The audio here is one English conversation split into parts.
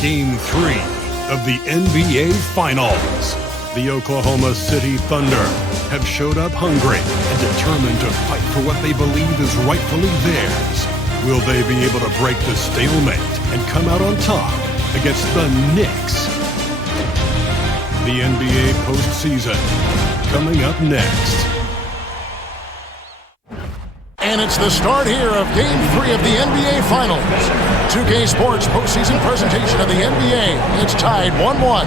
Game 3 of the NBA Finals. The Oklahoma City Thunder have showed up hungry and determined to fight for what they believe is rightfully theirs. Will they be able to break the stalemate and come out on top against the Knicks? The NBA postseason coming up next. And it's the start here of Game 3 of the NBA Finals. 2K Sports postseason presentation of the NBA. It's tied 1-1.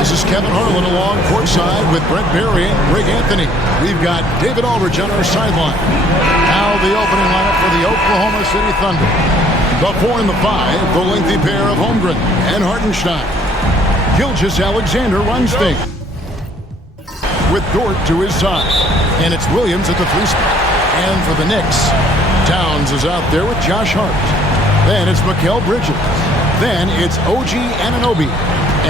This is Kevin Harlan along courtside with Brent Barry and Karl-Anthony. We've got David Aldridge on our sideline. Now the opening lineup for the Oklahoma City Thunder. The 4 and the 5, the lengthy pair of Holmgren and Hartenstein. Gilgeous-Alexander runs things with Dort to his side. And it's Williams at the 3 spot. And for the Knicks, Towns is out there with Josh Hart. Then it's Mikal Bridges. Then it's OG Anunoby.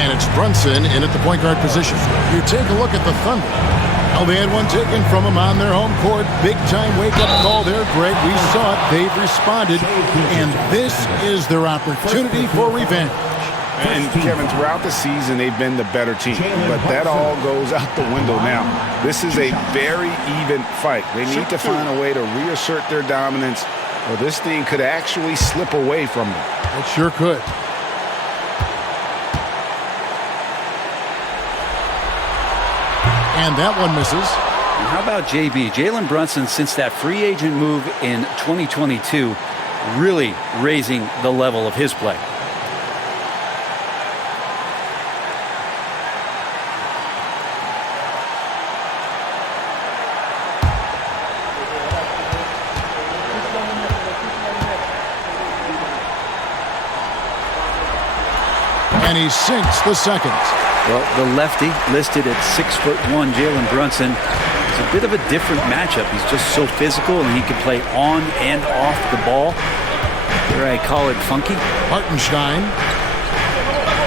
And it's Brunson in at the point guard position. You take a look at the Thunder. Well, they had one taken from them on their home court. Big-time wake-up call there, Greg. We saw it. They've responded. And this is their opportunity for revenge. And Kevin, throughout the season, they've been the better team. But that all goes out the window now. This is a very even fight. They need to find a way to reassert their dominance, or this thing could actually slip away from them. It sure could. And that one misses. And how about JB? Jalen Brunson, since that free agent move in 2022, really raising the level of his play. And he sinks the second. Well, the lefty listed at 6'1", Jalen Brunson, is a bit of a different matchup. He's just so physical, and he can play on and off the ball. Here I call it funky. Hartenstein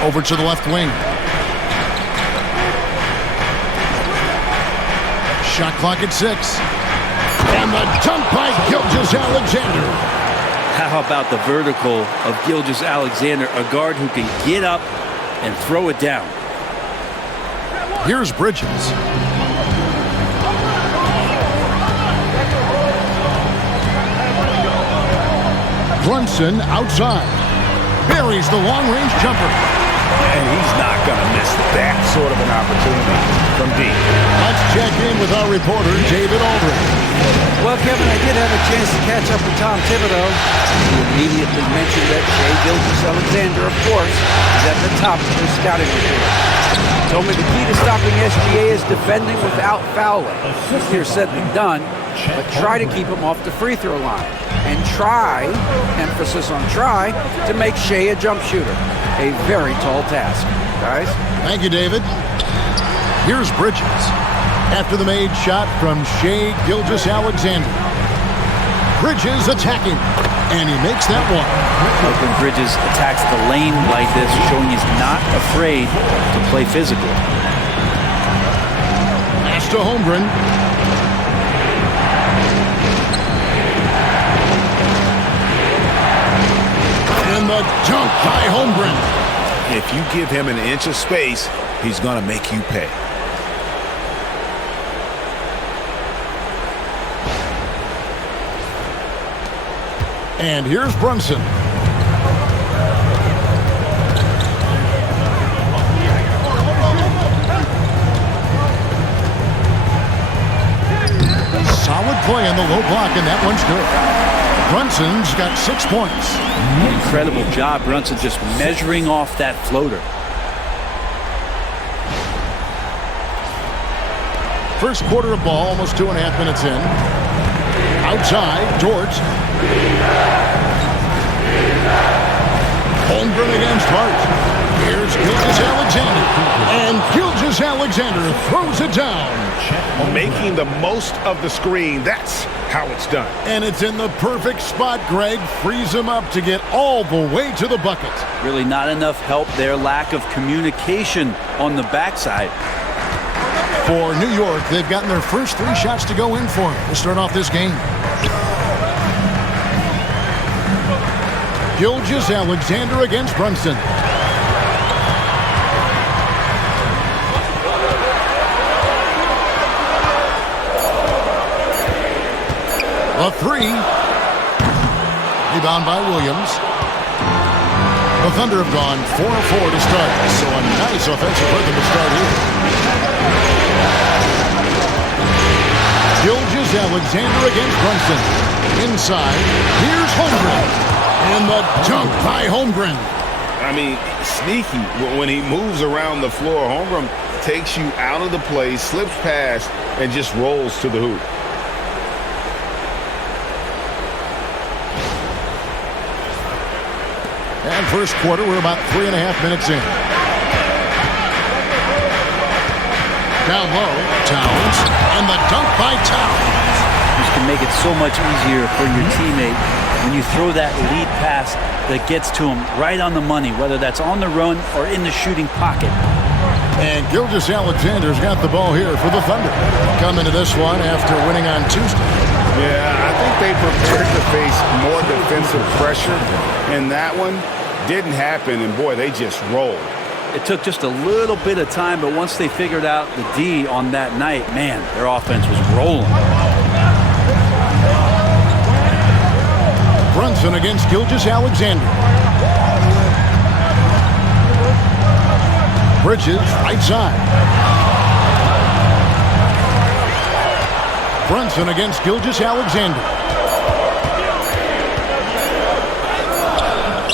over to the left wing. Shot clock at 6. And the dunk by Gilgeous-Alexander. How about the vertical of Gilgeous-Alexander, a guard who can get up and throw it down. Here's Bridges. Brunson outside. Buries the long-range jumper. And he's not going to miss that sort of an opportunity from deep. Let's check in with our reporter, David Aldridge. Well, Kevin, I did have a chance to catch up with Tom Thibodeau. He immediately mentioned that Gilgeous-Alexander, of course, is at the top of his scouting report. He told me the key to stopping SGA is defending without fouling. Easier said than done, but try to keep him off the free throw line. And try, emphasis on try, to make Shea a jump shooter. A very tall task, guys. Thank you, David. Here's Bridges. After the made shot from Shea Gilgeous-Alexander. Bridges attacking, and he makes that one. When Bridges attacks the lane like this, showing he's not afraid to play physical. Pass to Holmgren. And the dunk by Holmgren. If you give him an inch of space, he's going to make you pay. And here's Brunson. Solid play on the low block, and that one's good. Brunson's got 6 points. Incredible job, Brunson, just measuring off that floater. First quarter of ball, almost 2.5 minutes in. Outside, Dort. Holmgren against Hart. Here's Gilgeous-Alexander. And Gilgeous-Alexander throws it down. Making the most of the screen. That's how it's done. And it's in the perfect spot, Greg. Frees him up to get all the way to the bucket. Really not enough help there. Lack of communication on the backside. For New York, they've gotten their first 3 shots to go in for him to start off this game. Gilgeous-Alexander against Brunson. A three. Rebound by Williams. The Thunder have gone 4-4 to start, so a nice offensive rhythm to start here. Gilgeous-Alexander against Brunson. Inside, here's Holmgren. And the dunk by Holmgren. I mean, sneaky. When he moves around the floor, Holmgren takes you out of the play, slips past, and just rolls to the hoop. And first quarter, we're about 3.5 minutes in. Down low, Towns, and the dunk by Towns. You can make it so much easier for your teammate when you throw that lead pass that gets to him right on the money, whether that's on the run or in the shooting pocket. And Gilgeous-Alexander's got the ball here for the Thunder. Come into this one after winning on Tuesday. Yeah, I think they prepared to face more defensive pressure, and that one didn't happen, and boy, they just rolled. It took just a little bit of time, but once they figured out the D on that night, man, their offense was rolling. Brunson against Gilgeous-Alexander. Bridges, right side. Brunson against Gilgeous-Alexander.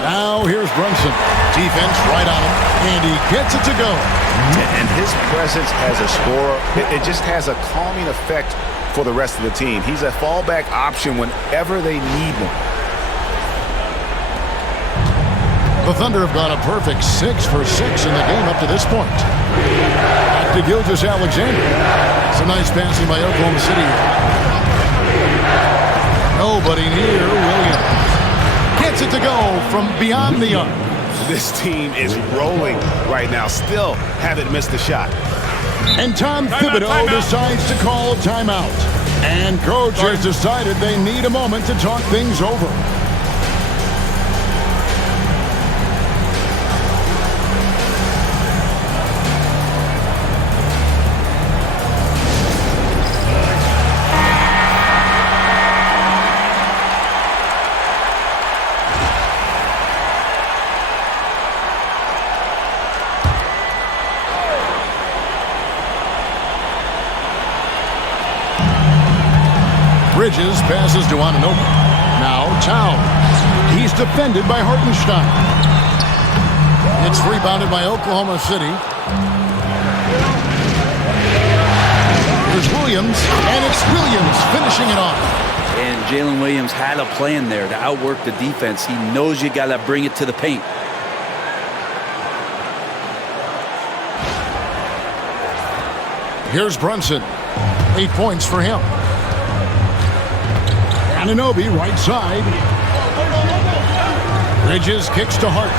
Now here's Brunson. Defense right on him, and he gets it to go. And his presence as a scorer, it just has a calming effect for the rest of the team. He's a fallback option whenever they need one. The Thunder have gone a perfect 6 for 6 in the game up to this point. Back to Gilgeous-Alexander. Some nice passing by Oklahoma City. Nobody near Williams. Gets it to go from beyond the arc. This team is rolling right now. Still haven't missed a shot. And Tom Thibodeau decides to call timeout. And coach has decided they need a moment to talk things over. Bridges passes to Anunoby. Now Towns. He's defended by Hartenstein. It's rebounded by Oklahoma City. Here's Williams, and it's Williams finishing it off. And Jalen Williams had a plan there to outwork the defense. He knows you got to bring it to the paint. Here's Brunson. 8 points for him. Anunoby, right side. Bridges kicks to Hart.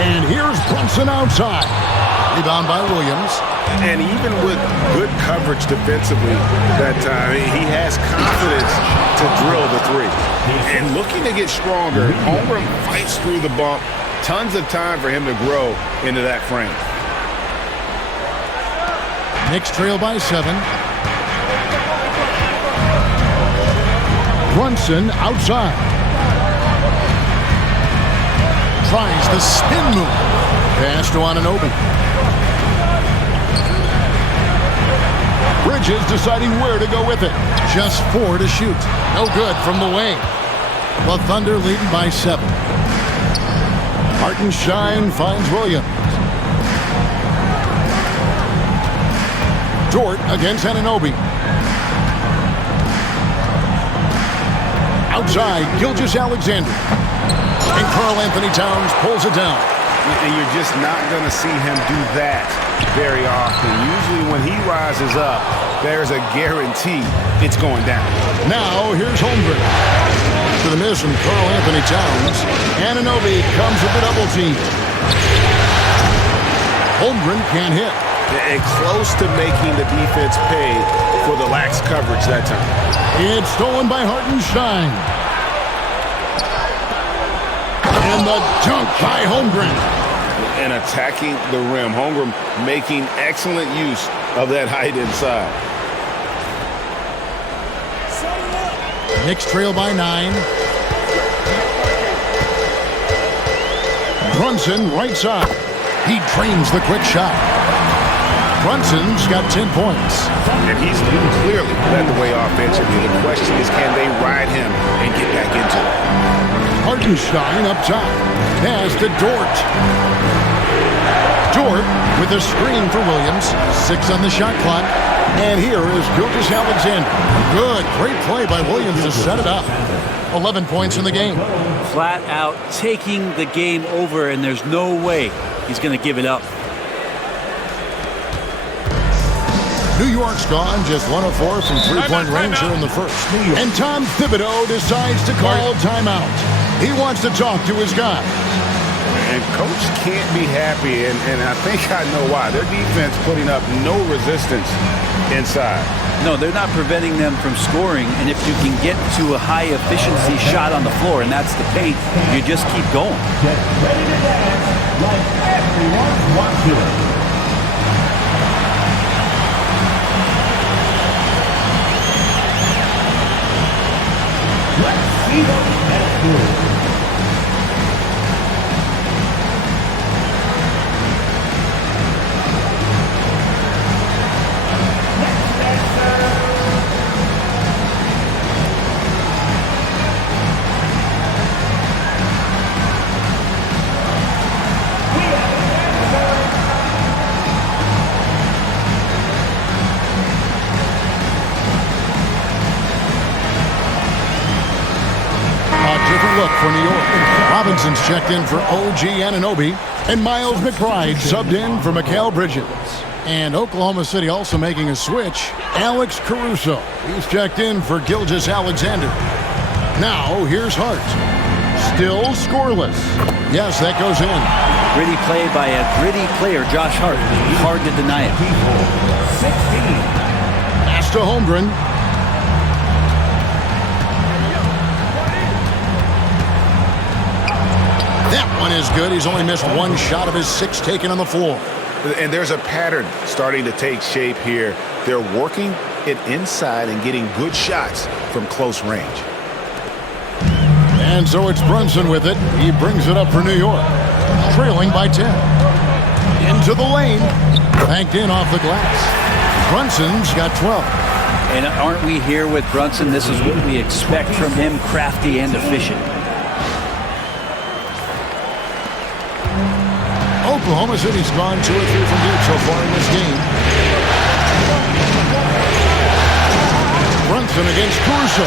And here's Brunson outside. Rebound by Williams. And even with good coverage defensively that time, he has confidence to drill the three. And looking to get stronger, Holmgren fights through the bump. Tons of time for him to grow into that frame. Knicks trail by 7. Brunson outside. Tries the spin move. Pass to Anunoby. Bridges deciding where to go with it. Just 4 to shoot. No good from the wing. The Thunder leading by 7. Hartenstein finds Williams. Dort against Anunoby. Outside, Gilgeous-Alexander. And Karl-Anthony Towns pulls it down. And you're just not going to see him do that very often. Usually when he rises up, there's a guarantee it's going down. Now, here's Holmgren. To the miss from Karl-Anthony Towns. Anunoby comes with the double team. Holmgren can't hit. And close to making the defense pay for the lax coverage that time. It's stolen by Hartenstein. And the dunk by Holmgren. and attacking the rim. Holmgren making excellent use of that height inside. Knicks trail by 9. Brunson, right side. He drains the quick shot. Brunson's got 10 points. And he's clearly led the way offensively. The question is, can they ride him and get back into it? Hartenstein up top. Pass to Dort. Dort with a screen for Williams. 6 on the shot clock. And here is Gilgeous-Alexander. Good. Great play by Williams to set it up. 11 points in the game. Flat out taking the game over, and there's no way he's going to give it up. New York's gone just 1 of 4 from three-point range here in the first. And Tom Thibodeau decides to call timeout. He wants to talk to his guys. And coach can't be happy, and I think I know why. Their defense putting up no resistance inside. No, they're not preventing them from scoring, and if you can get to a high-efficiency shot on the floor, and that's the paint, you just keep going. Get ready to dance like everyone's watching. Let's see them at good. Look for New York. Robinson's checked in for OG Anunoby, and Miles McBride subbed in for Mikal Bridges. And Oklahoma City also making a switch. Alex Caruso. He's checked in for Gilgeous-Alexander. Now here's Hart. Still scoreless. Yes, that goes in. Gritty play by a gritty player, Josh Hart. Hard to deny it. 16. Pass to Holmgren. That one is good. He's only missed 1 shot of his 6 taken on the floor. And there's a pattern starting to take shape here. They're working it inside and getting good shots from close range. And so it's Brunson with it. He brings it up for New York. Trailing by 10. Into the lane. Banked in off the glass. Brunson's got 12. And aren't we here with Brunson? This is what we expect from him, crafty and efficient. Oklahoma City's gone 2 or 3 from deep so far in this game. Brunson against Caruso.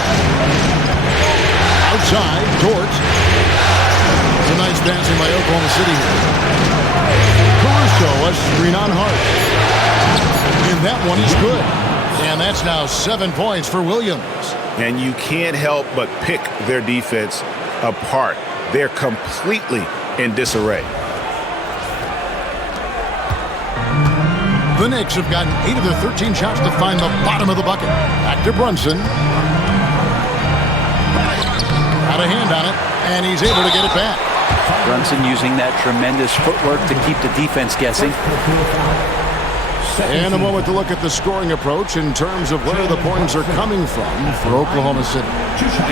Outside, Dort. It's a nice passing by Oklahoma City here. Caruso, a screen on Hart. And that one is good. And that's now 7 points for Williams. And you can't help but pick their defense apart. They're completely in disarray. The Knicks have gotten 8 of their 13 shots to find the bottom of the bucket. Back to Brunson. Got a hand on it, and he's able to get it back. Brunson using that tremendous footwork to keep the defense guessing. And a moment to look at the scoring approach in terms of where the points are coming from for Oklahoma City.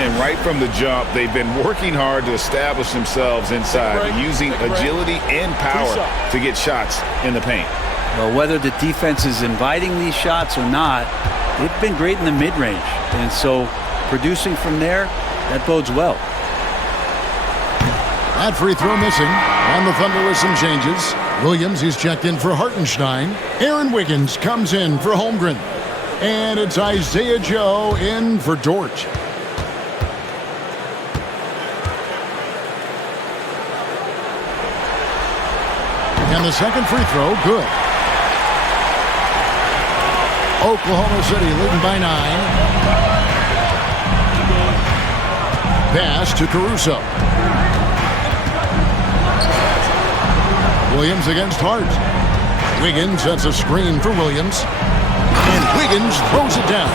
And right from the jump, they've been working hard to establish themselves inside, using agility and power to get shots in the paint. Well, whether the defense is inviting these shots or not, they've been great in the mid-range. And so producing from there, that bodes well. That free throw missing. On the Thunder with some changes. Williams, he's checked in for Hartenstein. Aaron Wiggins comes in for Holmgren. And it's Isaiah Joe in for Dort. And the second free throw, good. Oklahoma City leading by 9. Pass to Caruso. Williams against Hart. Wiggins sets a screen for Williams. And Wiggins throws it down.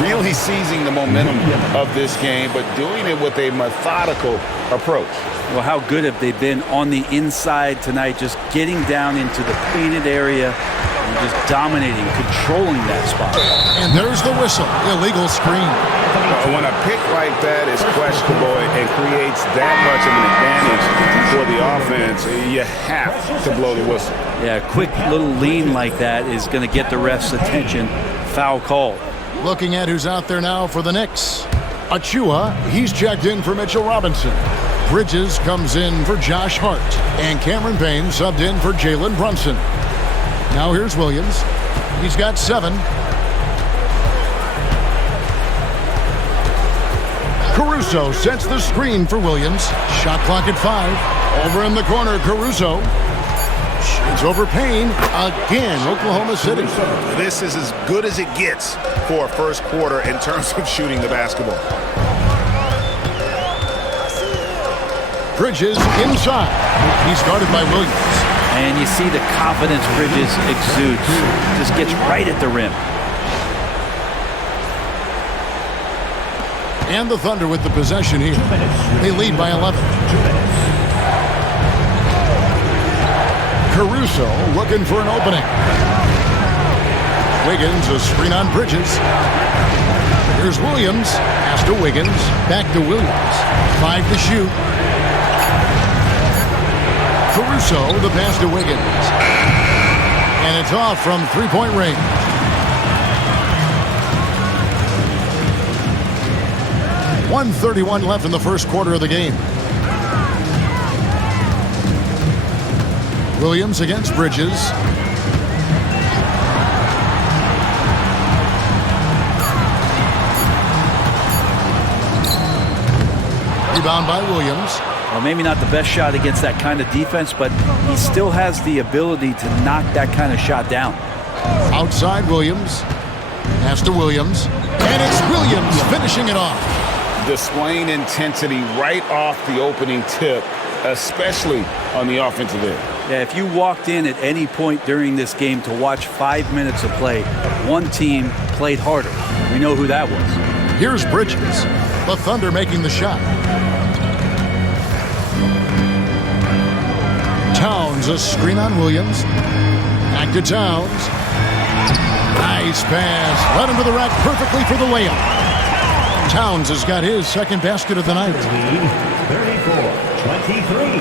Really seizing the momentum of this game, but doing it with a methodical approach. Well, how good have they been on the inside tonight, just getting down into the painted area and just dominating, controlling that spot. And there's the whistle. Illegal screen. When a pick like that is questionable and creates that much of an advantage for the offense, you have to blow the whistle. Yeah, a quick little lean like that is going to get the ref's attention. Foul call. Looking at who's out there now for the Knicks. Achua, he's checked in for Mitchell Robinson. Bridges comes in for Josh Hart. And Cameron Payne subbed in for Jalen Brunson. Now here's Williams. He's got 7. Caruso sets the screen for Williams. Shot clock at 5. Over in the corner, Caruso. Shoots over Payne. Again, Oklahoma City. This is as good as it gets for a first quarter in terms of shooting the basketball. Bridges inside. He's guarded by Williams. And you see the confidence Bridges exudes. Just gets right at the rim. And the Thunder with the possession here. They lead by 11. Caruso looking for an opening. Wiggins, a screen on Bridges. Here's Williams. Pass to Wiggins. Back to Williams. 5 to shoot. Caruso, the pass to Wiggins. And it's off from three-point range. .131 left in the first quarter of the game. Williams against Bridges. Rebound by Williams. Well, maybe not the best shot against that kind of defense, but he still has the ability to knock that kind of shot down. Outside Williams. Pass to Williams. And it's Williams finishing it off. Displaying intensity right off the opening tip, especially on the offensive end. Yeah, if you walked in at any point during this game to watch 5 minutes of play, one team played harder. We know who that was. Here's Bridges. The Thunder making the shot. Towns, a screen on Williams. Back to Towns. Nice pass. Led him to the rack perfectly for the layup. Towns has got his second basket of the night. 34-23.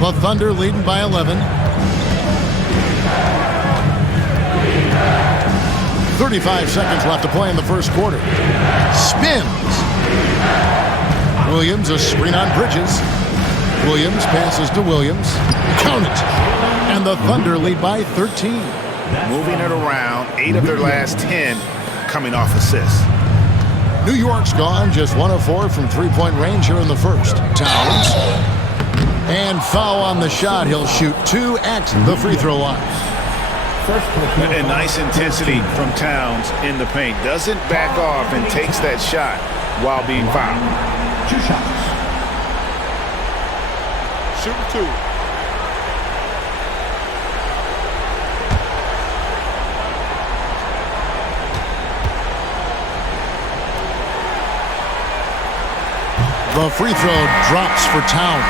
The Thunder leading by 11. 35 seconds left to play in the first quarter. Spins. Williams, a screen on Bridges. Williams passes to Williams. Count it. And the Thunder lead by 13. Moving it around, 8 of their last 10 coming off assists. New York's gone just 1 of 4 from three-point range here in the first. Towns. And foul on the shot. He'll shoot 2 at the free throw line. And nice intensity from Towns in the paint. Doesn't back off and takes that shot while being fouled. 2 shots. Shoot 2. The free throw drops for Towns.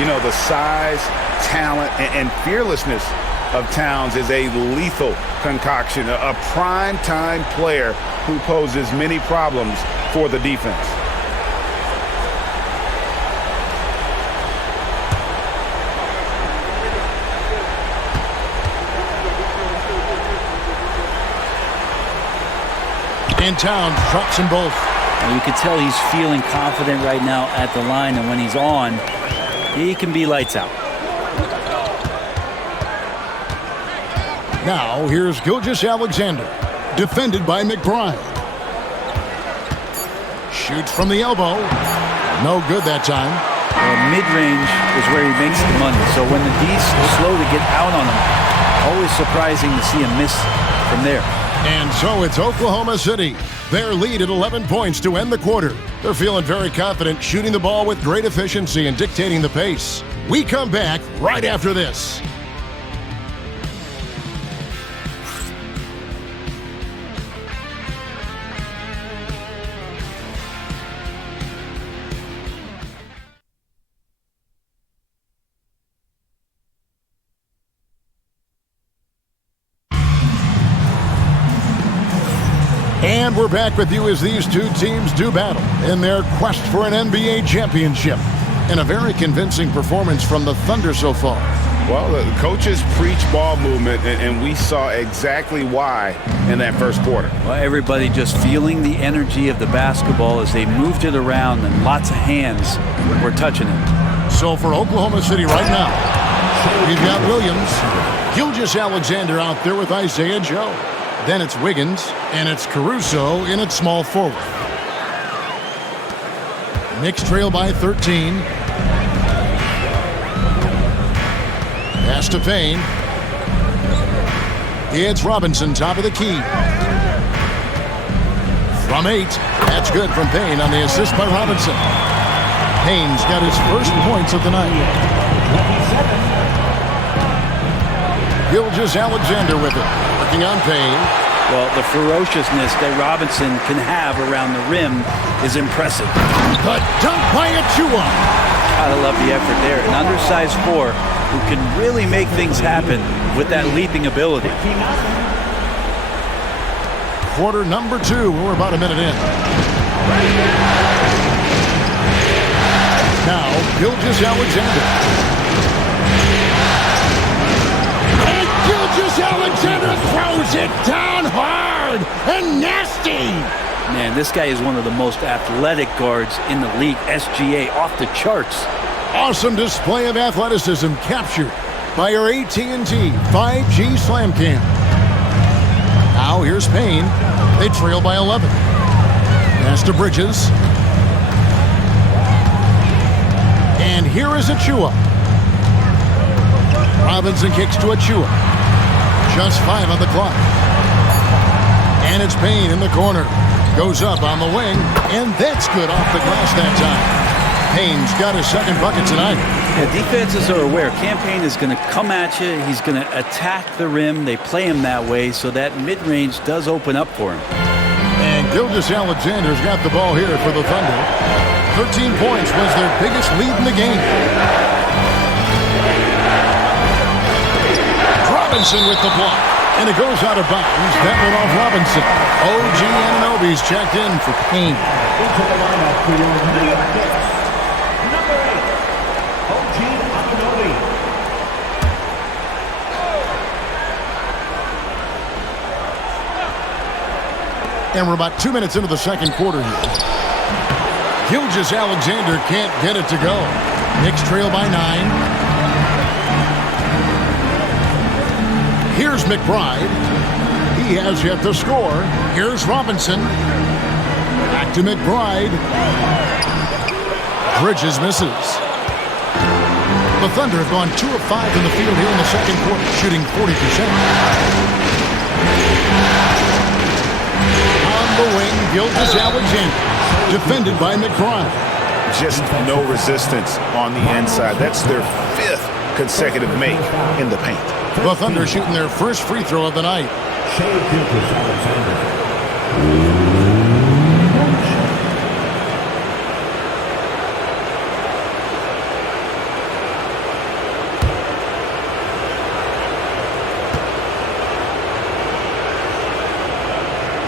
You know, the size, talent, and fearlessness of Towns is a lethal concoction, a prime-time player who poses many problems for the defense. And Towns drops them both. And you can tell he's feeling confident right now at the line, and when he's on, he can be lights out. Now, here's Gilgeous-Alexander, defended by McBride. Shoots from the elbow. No good that time. Mid-range is where he makes the money, so when the D's slow to get out on him, always surprising to see him miss from there. And so it's Oklahoma City. Their lead at 11 points to end the quarter. They're feeling very confident, shooting the ball with great efficiency and dictating the pace. We come back right after this. And we're back with you as these two teams do battle in their quest for an NBA championship. And a very convincing performance from the Thunder so far. Well, the coaches preach ball movement, and we saw exactly why in that first quarter. Well, everybody just feeling the energy of the basketball as they moved it around, and lots of hands were touching it. So for Oklahoma City right now, we've got Williams, Gilgeous-Alexander out there with Isaiah Joe. Then it's Wiggins, and it's Caruso in its small forward. Knicks trail by 13. Pass to Payne. It's Robinson, top of the key. From 8. That's good from Payne on the assist by Robinson. Payne's got his first points of the night. Gilgeous-Alexander with it. Working on Payne. Well, the ferociousness that Robinson can have around the rim is impressive. The dunk by Achua. Gotta love the effort there. An undersized 4 who can really make things happen with that leaping ability. Quarter number 2. We're about a minute in. Now, Gilgeous-Alexander. And Gilgeous-Alexander throws it down hard and nasty. Man, this guy is one of the most athletic guards in the league. SGA off the charts. Awesome display of athleticism captured by our AT&T 5G Slam Cam. Now here's Payne. They trail by 11. Pass to Bridges. And here is Achua. Robinson kicks to Achua. Just 5 on the clock. And it's Payne in the corner. Goes up on the wing, and that's good off the glass that time. Payne's got his second bucket tonight. Yeah, defenses are aware. Campaign is going to come at you. He's going to attack the rim. They play him that way, so that mid-range does open up for him. And Gilgeous-Alexander's got the ball here for the Thunder. 13 points was their biggest lead in the game. Robinson with the block. And it goes out of bounds. That went off Robinson. OG Anunoby's checked in for Payne. Into the lineup for your New York Knicks, number 8, OG Anunoby. And we're about 2 minutes into the second quarter here. Gilgeous-Alexander can't get it to go. Knicks trail by 9. Here's McBride. He has yet to score. Here's Robinson. Back to McBride. Bridges misses. The Thunder have gone 2 of 5 in the field here in the second quarter, shooting 40%. On the wing, Gilgeous-Alexander, defended by McBride. Just no resistance on the inside. That's their 5th consecutive make in the paint. The Thunder shooting their first free throw of the night. Gilgeous-Alexander.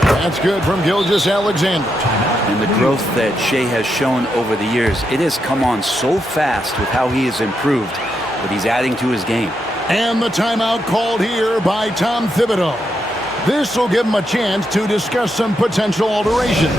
That's good from Gilgeous-Alexander. And the growth that Shea has shown over the years, it has come on so fast with how he has improved, but he's adding to his game. And the timeout called here by Tom Thibodeau. This will give him a chance to discuss some potential alteration.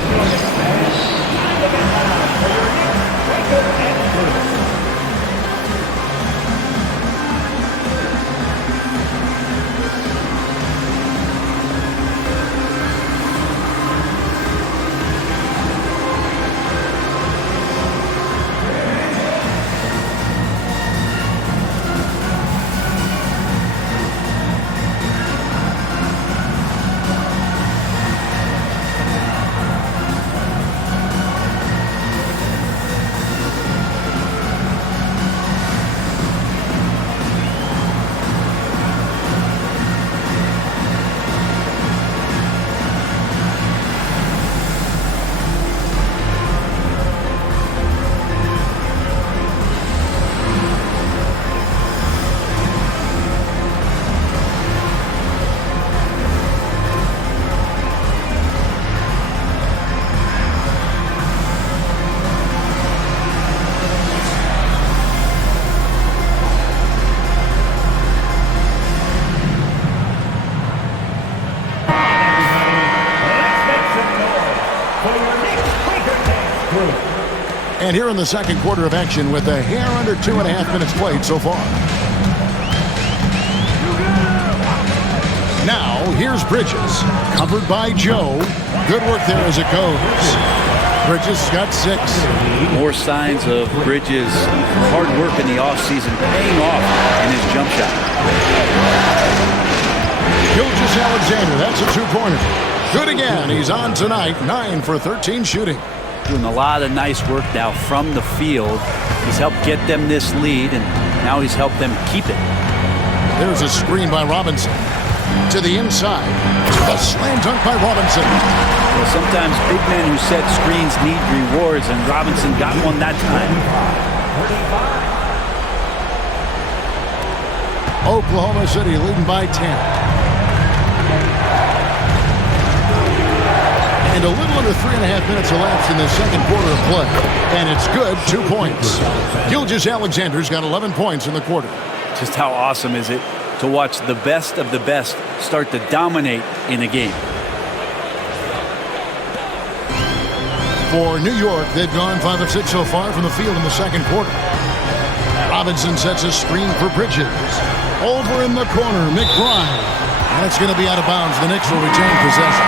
And here in the second quarter of action with a hair under 2.5 minutes played so far. Now, here's Bridges, covered by Joe. Good work there as it goes. Bridges got 6. More signs of Bridges' hard work in the offseason paying off in his jump shot. Gilgeous-Alexander, that's a 2-pointer. Good again. He's on tonight, 9 for 13 shooting. Doing a lot of nice work now from the field. He's helped get them this lead, and now he's helped them keep it. There's a screen by Robinson. To the inside. A slam dunk by Robinson. Well, sometimes big men who set screens need rewards, and Robinson got one that time. Oklahoma City leading by 10. And a little under 3.5 minutes elapsed in the second quarter of play. And it's good, 2 points. Gilgeous-Alexander's got 11 points in the quarter. Just how awesome is it to watch the best of the best start to dominate in a game? For New York, they've gone 5 of 6 so far from the field in the second quarter. Robinson sets a screen for Bridges. Over in the corner, McBride. And it's going to be out of bounds. The Knicks will retain possession.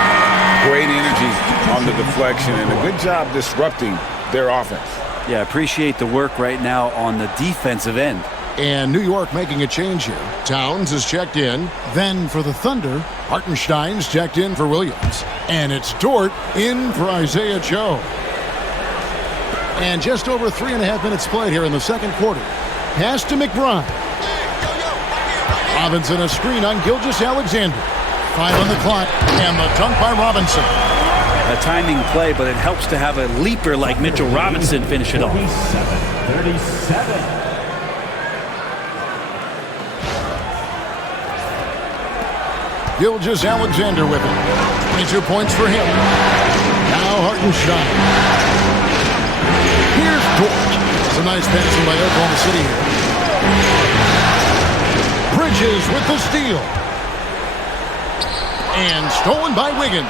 Great energy on the deflection and a good job disrupting their offense. Yeah, appreciate the work right now on the defensive end. And New York making a change here. Towns is checked in. Then for the Thunder, Hartenstein's checked in for Williams. And it's Dort in for Isaiah Joe. And just over 3.5 minutes played here in the second quarter. Pass to McBride. Robinson a screen on Gilgeous-Alexander. 5 on the clock. And the dunk by Robinson. A timing play, but it helps to have a leaper like Mitchell Robinson finish it off. 37. Gilgeous-Alexander with it. 22 points for him. Now Hartenstein. Here's Dort. It's a nice passing by Oklahoma City here. Bridges with the steal. And stolen by Wiggins.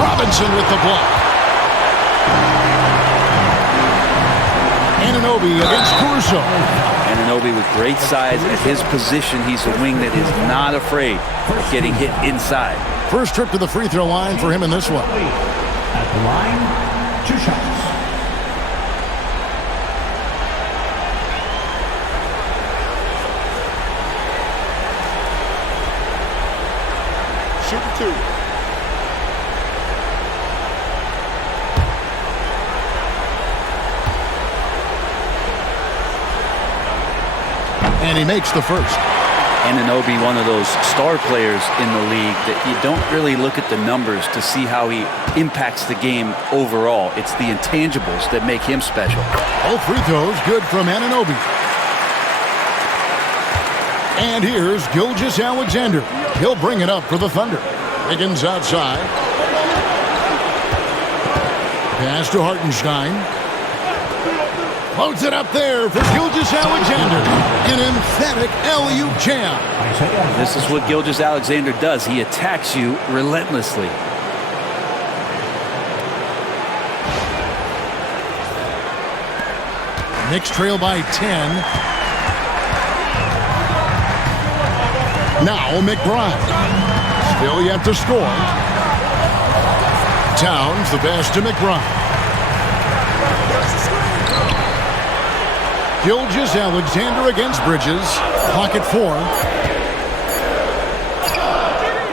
Robinson with the block. Anunoby against Caruso. Anunoby with great size. At his position, he's a wing that is not afraid of getting hit inside. First trip to the free throw line for him in this one. At the line, 2 shots. Shoot 2. And he makes the first. Anunoby, one of those star players in the league that you don't really look at the numbers to see how he impacts the game overall. It's the intangibles that make him special. Both free throws good from Anunoby. And here's Gilgeous-Alexander. He'll bring it up for the Thunder. Wiggins outside. Pass to Hartenstein. Loads it up there for Gilgeous-Alexander. An emphatic alley-oop jam. This is what Gilgeous-Alexander does. He attacks you relentlessly. Knicks trail by 10. Now McBride. Still yet to score. Towns the pass to McBride. Gilgeous-Alexander against Bridges. Pocket 4.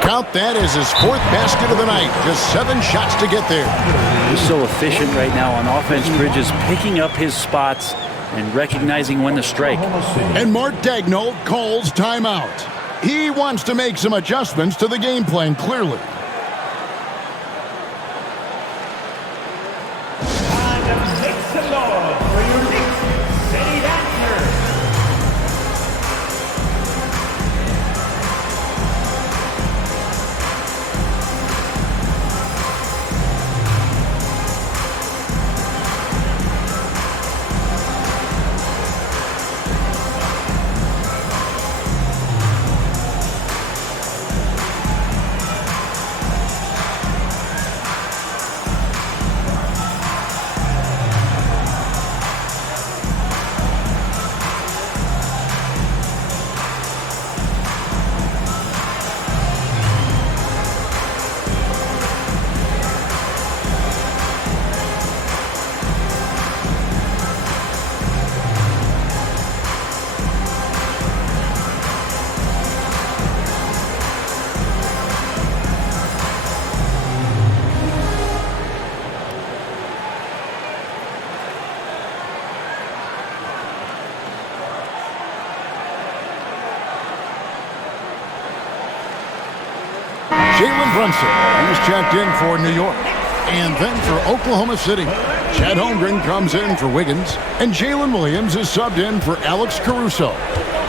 Count that as his 4th basket of the night. Just 7 shots to get there. He's so efficient right now on offense. Bridges picking up his spots and recognizing when to strike. And Mark Daigneault calls timeout. He wants to make some adjustments to the game plan, clearly. Time to make some noise for your Knicks City Dancers. Jalen Brunson, he's checked in for New York. And then for Oklahoma City, Chad Holmgren comes in for Wiggins. And Jalen Williams is subbed in for Alex Caruso.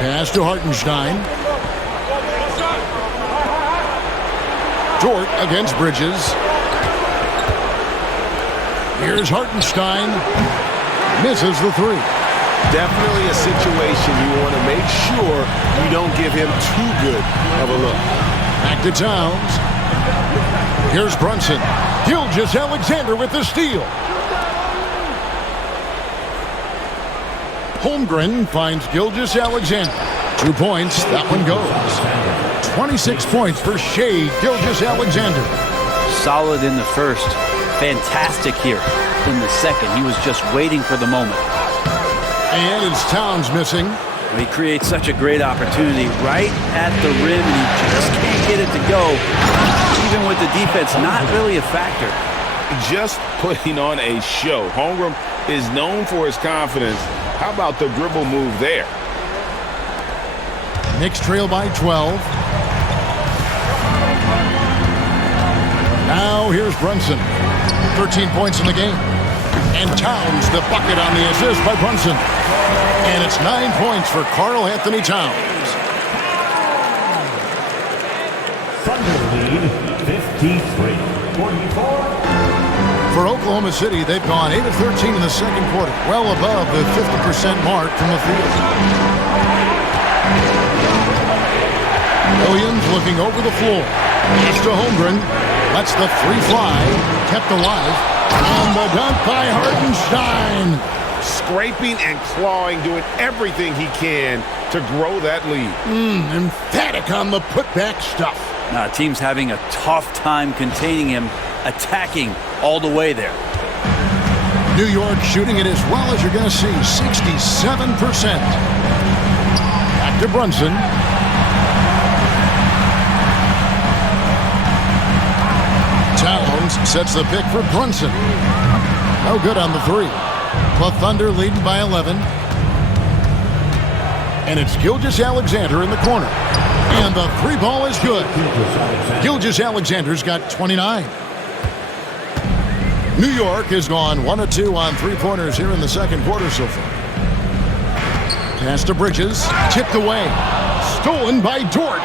Pass to Hartenstein. Dort against Bridges. Here's Hartenstein. Misses the three. Definitely a situation you want to make sure you don't give him too good of a look. Back to Towns. Here's Brunson. Gilgeous-Alexander with the steal. Holmgren finds Gilgeous-Alexander. 2 points. That one goes. 26 points for Shai Gilgeous-Alexander. Solid in the first. Fantastic here in the second. He was just waiting for the moment. And it's Towns missing. He creates such a great opportunity right at the rim, and he just can't get it to go. Even with the defense, not really a factor. Just putting on a show. Holmgren is known for his confidence. How about the dribble move there? Knicks trail by 12. Now here's Brunson. 13 points in the game. And Towns the bucket on the assist by Brunson. And it's 9 points for Karl-Anthony Towns. Thunder lead 53-44. For Oklahoma City, they've gone 8 of 13 in the second quarter, well above the 50% mark from the field. Williams looking over the floor. Pass to Holmgren. Lets the three fly. Kept alive. And the dunk by Hartenstein. Scraping and clawing, doing everything he can to grow that lead. Emphatic on the putback stuff. Team's having a tough time containing him, attacking all the way there. New York shooting it as well as you're going to see, 67%. Back to Brunson. Towns sets the pick for Brunson. No good on the three. The Thunder leading by 11. And it's Gilgeous-Alexander in the corner. And the three ball is good. Gilgeous-Alexander's got 29. New York has gone 1 of 2 on three-pointers here in the second quarter so far. Pass to Bridges. Tipped away. Stolen by Dort.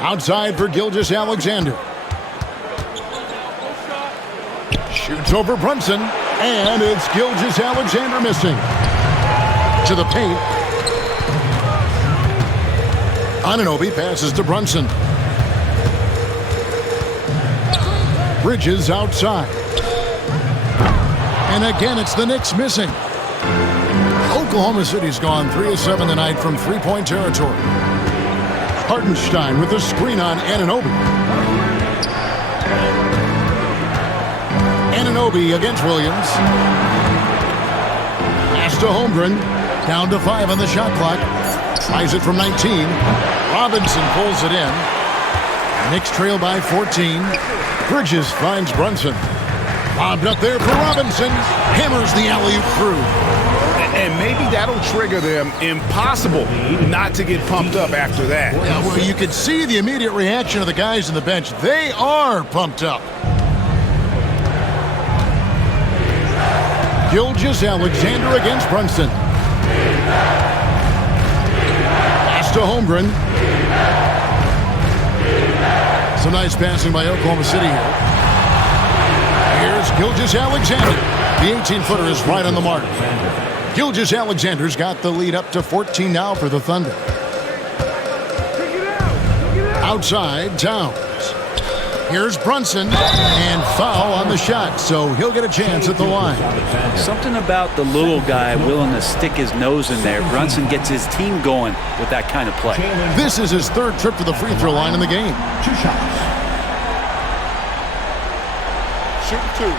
Outside for Gilgeous-Alexander. Shoots over Brunson. And it's Gilgeous-Alexander missing. To the paint. Anunoby passes to Brunson. Bridges outside. And again, it's the Knicks missing. Oklahoma City's gone 3 of 7 tonight from three-point territory. Hartenstein with the screen on Anunoby. Anunoby against Williams. Pass to Holmgren. Down to 5 on the shot clock. Tries it from 19. Robinson pulls it in. Knicks trail by 14. Bridges finds Brunson. Lobbed up there for Robinson. Hammers the alley-oop through. And maybe that'll trigger them. Impossible not to get pumped up after that. Yeah, well, you could see the immediate reaction of the guys on the bench. They are pumped up. Gilgeous-Alexander against Brunson. Pass to Holmgren. Some nice passing by Oklahoma City here. Here's Gilgeous-Alexander. The 18-footer is right on the mark. Gilgeous-Alexander's got the lead up to 14 now for the Thunder. Outside, Towns. Here's Brunson, and foul on the shot, so he'll get a chance at the line. Something about the little guy willing to stick his nose in there. Brunson gets his team going with that kind of play. This is his third trip to the free throw line in the game. 2 shots. Shoot 2.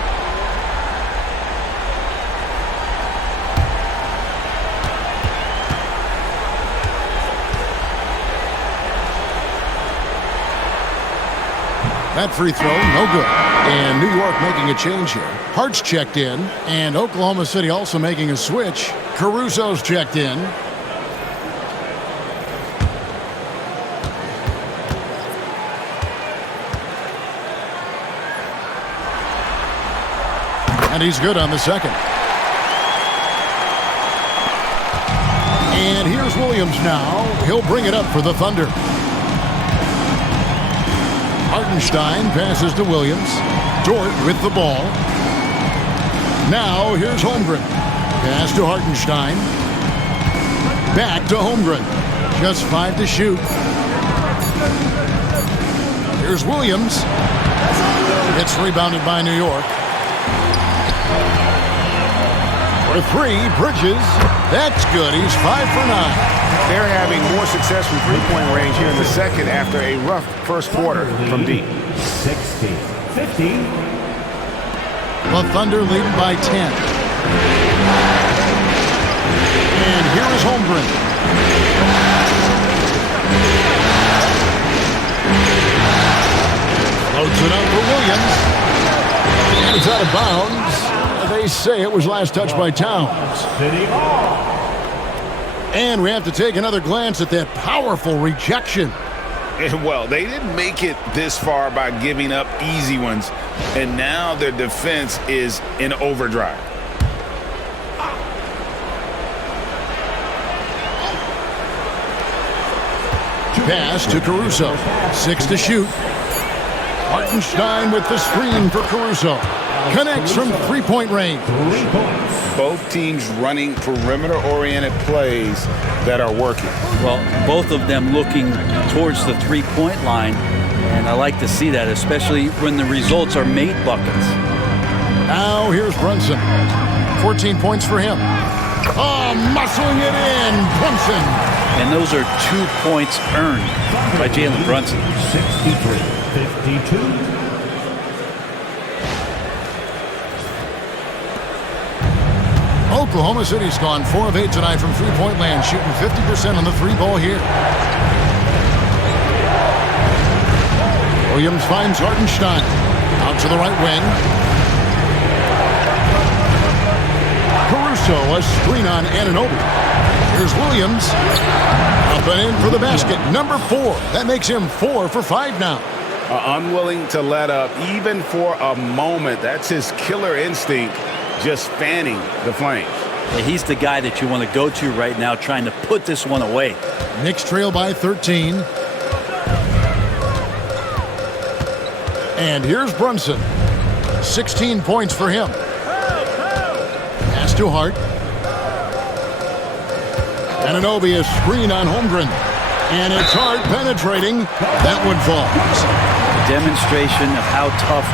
That free throw, no good. And New York making a change here. Hart's checked in, and Oklahoma City also making a switch. Caruso's checked in. And he's good on the second. And here's Williams now. He'll bring it up for the Thunder. Hartenstein passes to Williams. Dort with the ball. Now here's Holmgren. Pass to Hartenstein. Back to Holmgren. Just 5 to shoot. Here's Williams. It's rebounded by New York. For 3, Bridges. That's good. He's 5 for 9. They're having more success from three-point range here in the second after a rough first quarter from deep. 60-50. The Thunder lead by 10. And here is Holmgren. Floats it up for Williams. And it's out of bounds. They say it was last touched by Towns. City Hall. And we have to take another glance at that powerful rejection. Well, they didn't make it this far by giving up easy ones, and now their defense is in overdrive. Pass to Caruso. 6 to shoot. Hartenstein with the screen for Caruso. Connects from three-point range. 3 points. Both teams running perimeter-oriented plays that are working. Well, both of them looking towards the three-point line, and I like to see that, especially when the results are made buckets. Now here's Brunson. 14 points for him. Oh, muscling it in, Brunson. And those are 2 points earned by Jalen Brunson. 63-52. Oklahoma City's gone 4 of 8 tonight from three-point land, shooting 50% on the three ball here. Williams finds Hartenstein. Out to the right wing. Caruso, a screen on Anunoby. Here's Williams. Up and in for the basket. Number 4. That makes him 4 for 5 now. Unwilling to let up, even for a moment. That's his killer instinct, just fanning the flames. Yeah, he's the guy that you want to go to right now, trying to put this one away. Knicks trail by 13. And here's Brunson. 16 points for him. Pass to Hart. Anunoby, a screen on Holmgren. And it's Hart penetrating. That one falls. A demonstration of how tough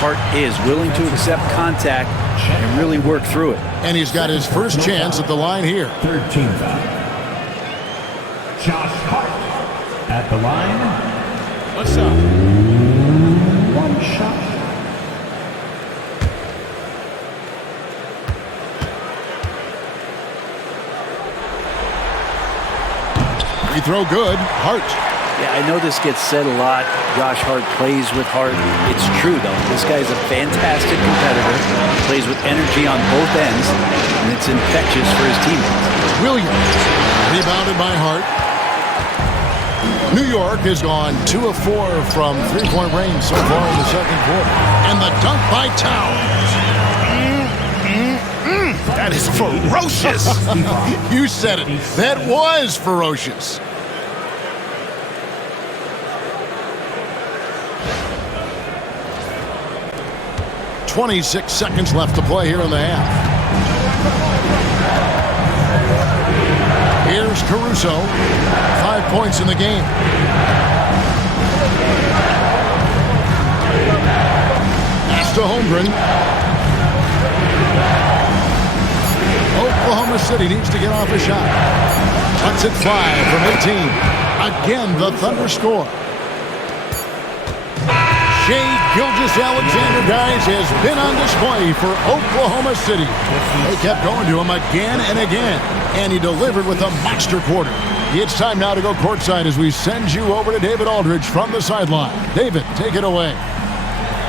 Hart is, willing to accept contact and really work through it. And he's got his first chance at the line here. 13 foul. Josh Hart at the line. What's up? 1 shot. Free throw good. Hart. Yeah, I know this gets said a lot. Josh Hart plays with heart. It's true, though. This guy's a fantastic competitor. Plays with energy on both ends, and it's infectious for his teammates. Williams. Rebounded by Hart. New York has gone 2 of 4 from three-point range so far in the second quarter. And the dunk by Towns. That is ferocious. You said it. That was ferocious. .26 seconds left to play here in the half. Here's Caruso. 5 points in the game. Pass to Holmgren. Oklahoma City needs to get off a shot. Cuts it 5 from 18. Again, the Thunder score. Shai Gilgeous-Alexander, guys, has been on display for Oklahoma City. They kept going to him again and again, and he delivered with a monster quarter. It's time now to go courtside as we send you over to David Aldridge from the sideline. David, take it away.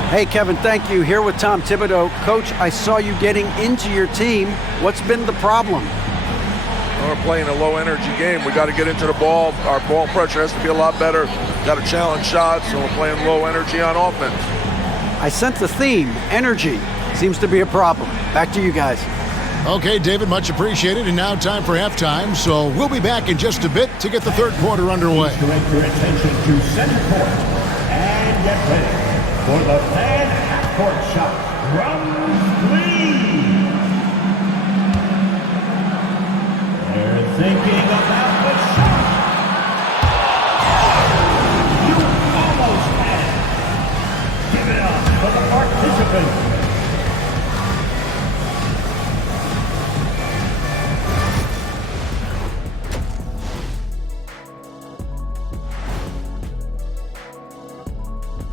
Hey, Kevin, thank you. Here with Tom Thibodeau. Coach, I saw you getting into your team. What's been the problem? We're playing a low-energy game. We got to get into the ball. Our ball pressure has to be a lot better. Got to challenge shots, so we're playing low energy on offense. I sense the theme, energy, seems to be a problem. Back to you guys. Okay, David, much appreciated. And now time for halftime, so we'll be back in just a bit to get the third quarter underway. Direct your attention to center court and get ready for the fan half-court shot from 3. They're thinking about the shot. You almost had it. Give it up for the participants.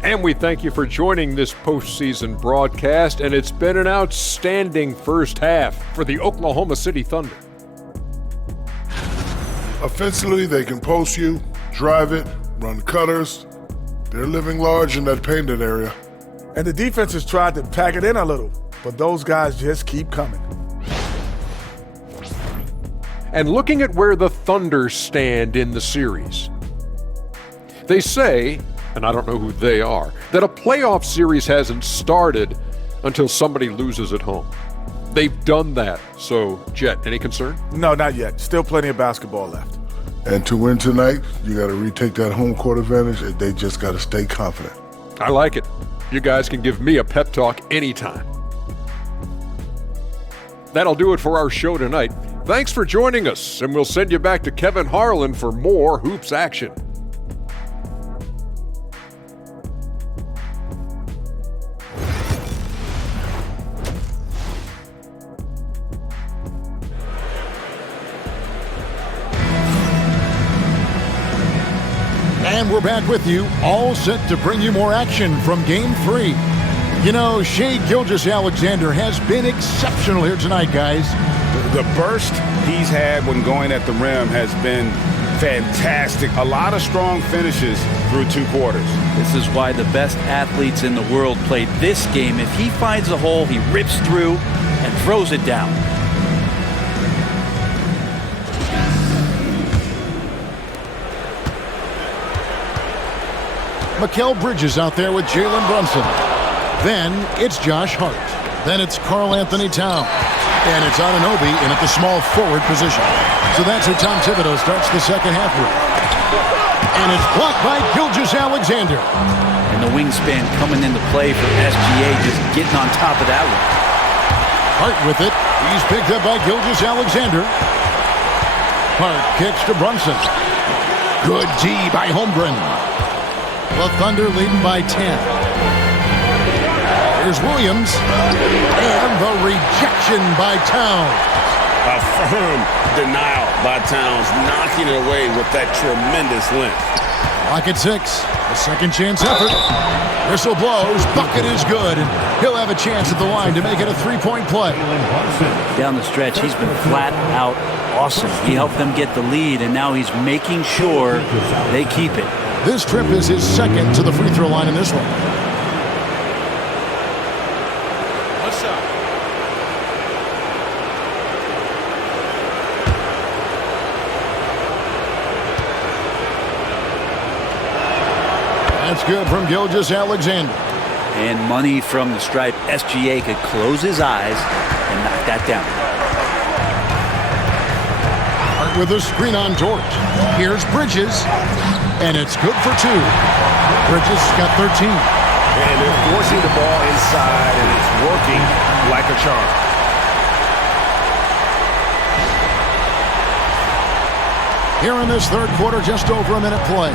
And we thank you for joining this postseason broadcast, and it's been an outstanding first half for the Oklahoma City Thunder. Offensively, they can post you, drive it, run cutters. They're living large in that painted area. And the defense has tried to pack it in a little, but those guys just keep coming. And looking at where the Thunder stand in the series, they say, and I don't know who they are, that a playoff series hasn't started until somebody loses at home. They've done that. So, Jet, any concern? No, not yet. Still plenty of basketball left. And to win tonight, you got to retake that home court advantage, and they just got to stay confident. I like it. You guys can give me a pep talk anytime. That'll do it for our show tonight. Thanks for joining us, and we'll send you back to Kevin Harlan for more hoops action. And we're back with you, all set to bring you more action from Game 3. You know, Shai Gilgeous-Alexander has been exceptional here tonight, guys. The burst he's had when going at the rim has been fantastic. A lot of strong finishes through 2 quarters. This is why the best athletes in the world play this game. If he finds a hole, he rips through and throws it down. Mikal Bridges out there with Jalen Brunson. Then it's Josh Hart. Then it's Karl-Anthony Towns. And it's Anunoby in at the small forward position. So that's who Tom Thibodeau starts the second half with. And it's blocked by Gilgeous-Alexander. And the wingspan coming into play for SGA, just getting on top of that one. Hart with it. He's picked up by Gilgeous-Alexander. Hart kicks to Brunson. Good D by Holmgren. The Thunder leading by 10. Here's Williams. And the rejection by Towns. A firm denial by Towns, knocking it away with that tremendous length. Clock at 6. A second chance effort. Whistle blows. Bucket is good. And he'll have a chance at the line to make it a 3-point play. Down the stretch, he's been flat out awesome. He helped them get the lead, and now he's making sure they keep it. This trip is his second to the free throw line in this one. What's up? That's good from Gilgeous-Alexander. And money from the stripe. SGA could close his eyes and knock that down. Hart with a screen on George. Here's Bridges. And it's good for 2. Bridges got 13. And they're forcing the ball inside, and it's working like a charm. Here in this third quarter, just over a minute play.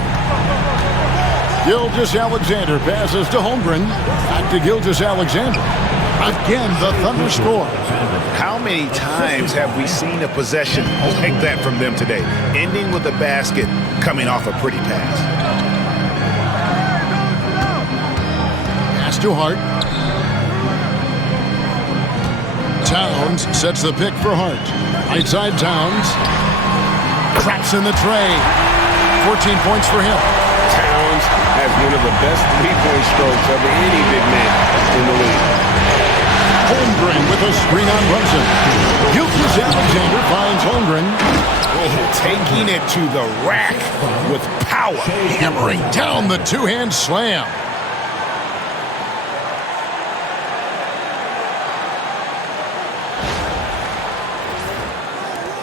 Gilgeous-Alexander passes to Holmgren. Back to Gilgeous-Alexander. Again, the Thunder score. How many times have we seen a possession like that from them today, ending with a basket coming off a pretty pass? to Hart. Towns sets the pick for Hart. Right side Towns. Traps in the tray. 14 points for him. Towns has one of the best three-point strokes of any big man in the league. Holmgren with a screen on Brunson. Gilgeous-Alexander finds Holmgren. Taking it to the rack with power. Hammering down the two-hand slam.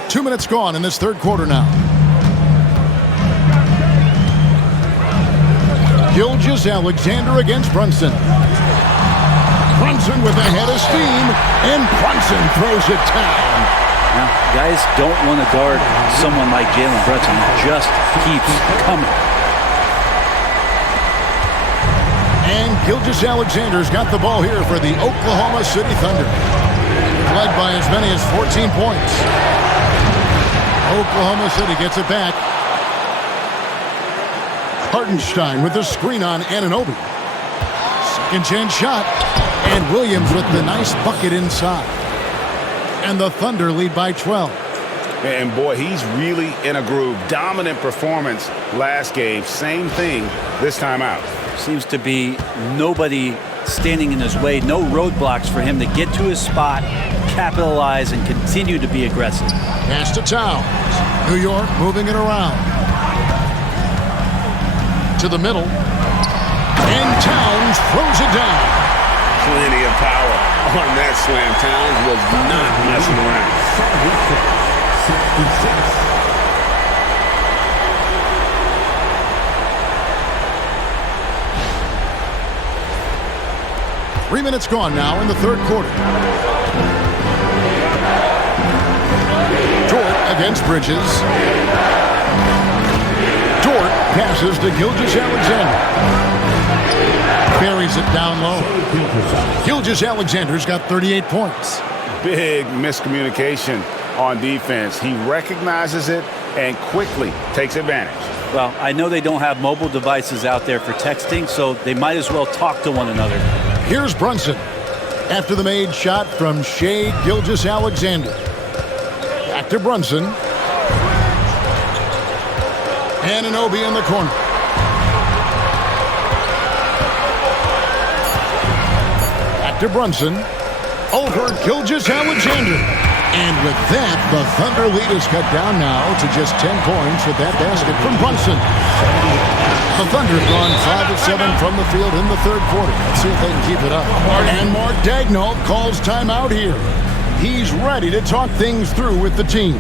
Two minutes gone in this third quarter now. Gilgeous-Alexander against Brunson. Brunson with a head of steam, and Brunson throws it down. Now, guys don't want to guard someone like Jalen Brunson. He just keeps coming. And Gilgeous-Alexander's got the ball here for the Oklahoma City Thunder. Led by as many as 14 points. Oklahoma City gets it back. Hartenstein with the screen on Anunoby. Second chance shot. And Williams with the nice bucket inside. And the Thunder lead by 12. And boy, he's really in a groove. Dominant performance last game. Same thing this time out. Seems to be nobody standing in his way. No roadblocks for him to get to his spot, capitalize, and continue to be aggressive. Pass to Towns. New York moving it around. To the middle. And Towns throws it down. Plenty of power on that slam. Towns was not messing around. 3 minutes gone now in the third quarter. Dort against Bridges. Dort passes to Gilgeous-Alexander. Buries it down low. Gilgeous-Alexander's got 38 points. Big miscommunication on defense. He recognizes it and quickly takes advantage. Well, I know they don't have mobile devices out there for texting, so they might as well talk to one another. Here's Brunson after the made shot from Shai Gilgeous-Alexander. Back to Brunson. Anunoby in the corner. Back to Brunson. Over Gilgeous-Alexander. And with that, the Thunder lead is cut down now to just 10 points with that basket from Brunson. The Thunder have gone 5 of 7 from the field in the third quarter. Let's see if they can keep it up. And Mark Daigneault calls timeout here. He's ready to talk things through with the team.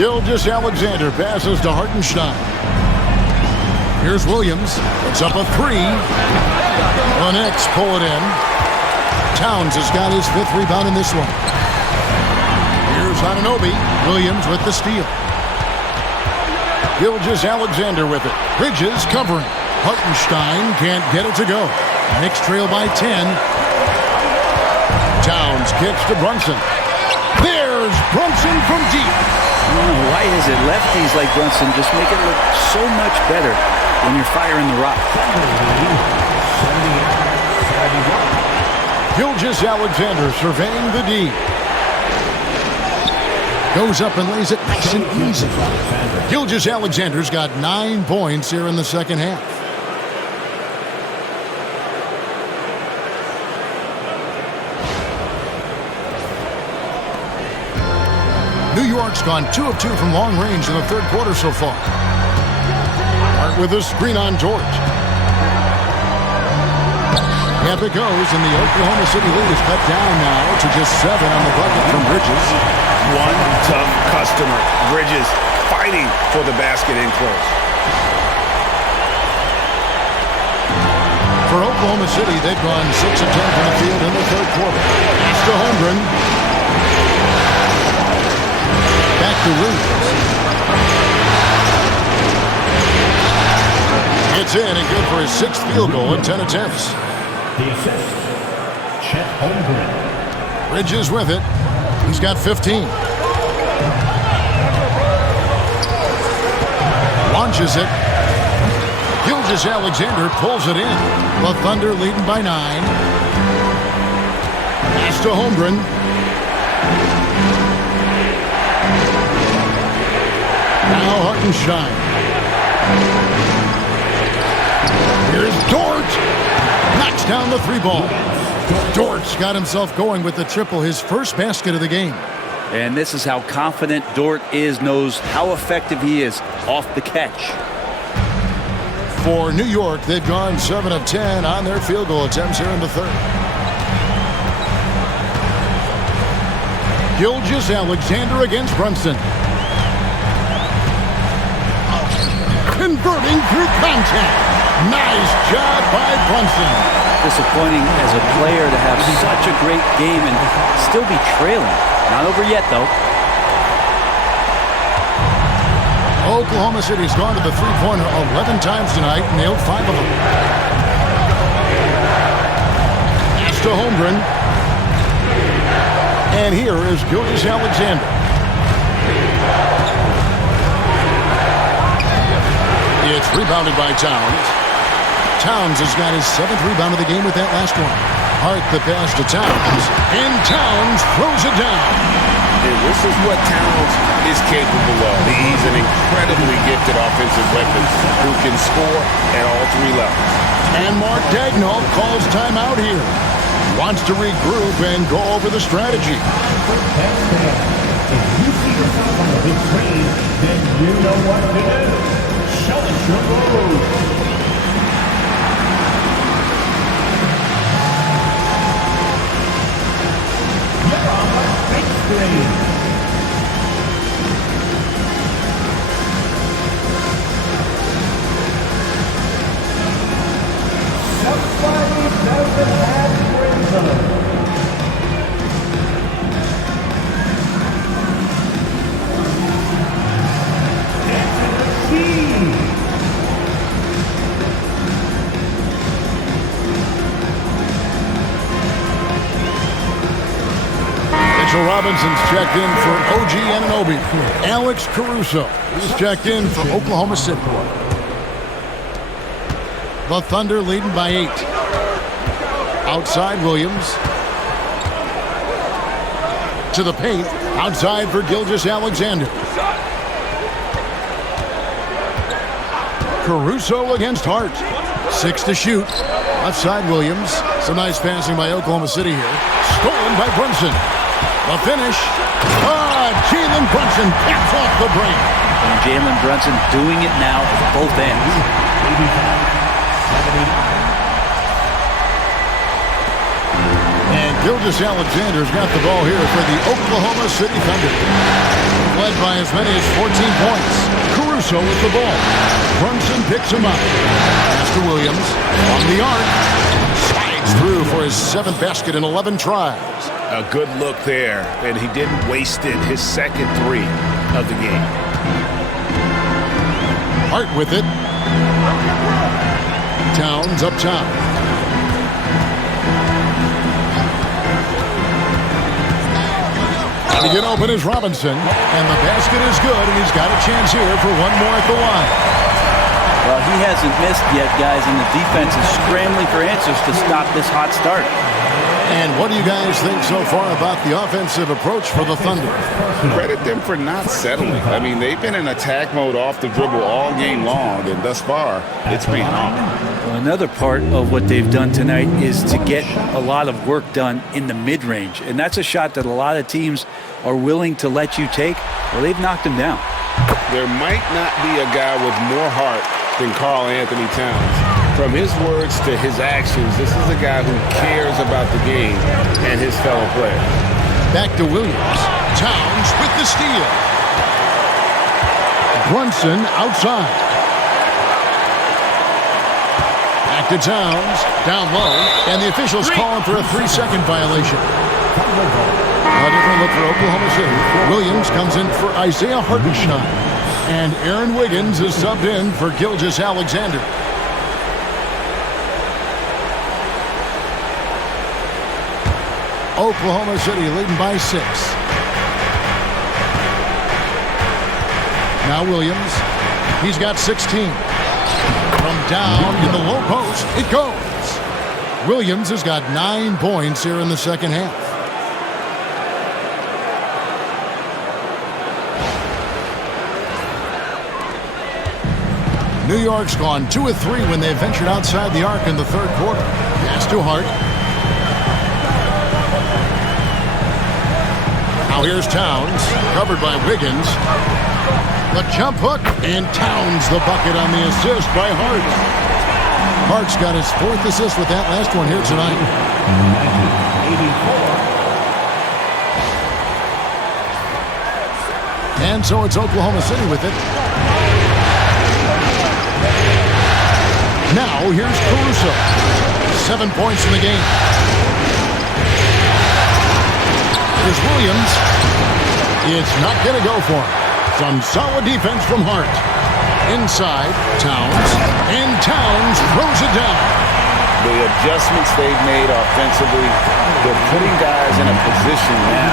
Gilgeous-Alexander passes to Hartenstein. Here's Williams. It's up a three. The Knicks pull it in. Towns has got his fifth rebound in this one. Here's Anunoby. Williams with the steal. Gilgeous-Alexander with it. Bridges covering. Hartenstein can't get it to go. Knicks trail by 10. Towns kicks to Brunson. There's Brunson from deep. Why is it lefties like Brunson just make it look so much better when you're firing the rock? Gilgeous-Alexander surveying the D. Goes up and lays it nice and easy. Gilgeous-Alexander's got 9 points here in the second half. New York's gone 2 of 2 from long range in the third quarter so far. Hart with a screen on Dort. Up it goes, and the Oklahoma City lead is cut down now to just 7 on the bucket from Bridges. One tough customer. Bridges fighting for the basket in close. For Oklahoma City, they've gone 6 of 10 from the field in the third quarter. It's to Holmgren. to Williams. It's in and good for his 6th field goal in 10 attempts. The assist, Chet Holmgren. Bridges with it. He's got 15. Launches it. Gilgeous-Alexander pulls it in. The Thunder leading by 9. Pass to Holmgren. Now Hartenstein. Here's Dort. Knocks down the 3-ball. Dort's got himself going with the triple, his first basket of the game. And this is how confident Dort is, knows how effective he is off the catch. For New York, they've gone 7 of 10 on their field goal attempts here in the third. Gilgeous-Alexander against Brunson. Converting through contact. Nice job by Brunson. Disappointing as a player to have such a great game and still be trailing. Not over yet, though. Oklahoma City's gone to the three-pointer 11 times tonight, nailed 5 of them. Pass to Holmgren. And here is Gilgeous-Alexander. It's rebounded by Towns. Towns has got his 7th rebound of the game with that last one. Hart the pass to Towns. And Towns throws it down. And this is what Towns is capable of. He's an incredibly gifted offensive weapon who can score at all 3 levels. And Mark Daigneault calls timeout here. Wants to regroup and go over the strategy. If you see yourself on a big screen, then you know what to do. Show us your move. You're on the big screen. Somebody doesn't have green zone. Mitchell Robinson's checked in for OG Anunoby. Alex Caruso is checked in for Oklahoma City. The Thunder leading by 8. Outside Williams. To the paint. Outside for Gilgeous-Alexander. Caruso against Hart. 6 to shoot. Left side Williams. Some nice passing by Oklahoma City here. Stolen by Brunson. The finish. Jalen Brunson gets off the break. And Jalen Brunson doing it now at both ends. And Gilgeous-Alexander's got the ball here for the Oklahoma City Thunder. Led by as many as 14 points. Caruso with the ball. Brunson picks him up. Pass to Williams. On the arc. Slides through for his 7th basket in 11 tries. A good look there, and he didn't waste it. His 2nd 3 of the game. Hart with it. Towns up top. To get open is Robinson, and the basket is good, and he's got a chance here for one more at the line. Well, he hasn't missed yet, guys, and the defense is scrambling for answers to stop this hot start. And what do you guys think so far about the offensive approach for the Thunder? Credit them for not settling. I mean, they've been in attack mode off the dribble all game long, and thus far, it's been on. Well, another part of what they've done tonight is to get a lot of work done in the mid-range, and that's a shot that a lot of teams are willing to let you take. Well, they've knocked him down. There might not be a guy with more heart than Karl-Anthony Towns. From his words to his actions, this is a guy who cares about the game and his fellow players. Back to Williams. Towns with the steal. Brunson outside. Back to Towns. Down low. And the officials calling for a 3-second violation. A different look for Oklahoma City. Williams comes in for Isaiah Hartenstein. And Aaron Wiggins is subbed in for Gilgeous-Alexander. Oklahoma City leading by 6. Now Williams. He's got 16. From down in the low post, it goes. Williams has got 9 points here in the second half. New York's gone 2 of 3 when they ventured outside the arc in the third quarter. Pass to Hart. Now here's Towns, covered by Wiggins. The jump hook, and Towns the bucket on the assist by Hart. Hart's got his 4th assist with that last one here tonight. 1984. And so it's Oklahoma City with it. Now here's Caruso. 7 points in the game. Here's Williams. It's not going to go for him. Some solid defense from Hart. Inside, Towns. And Towns throws it down. The adjustments they've made offensively, they're putting guys in a position now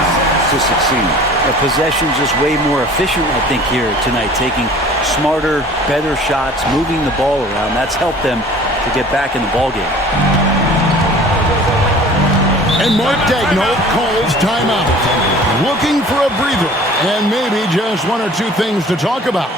to succeed. The possession's just way more efficient, I think, here tonight. Taking smarter, better shots, moving the ball around. That's helped them to get back in the ballgame. And Mark Daigneault calls timeout. Looking for a breather. And maybe just 1 or 2 things to talk about.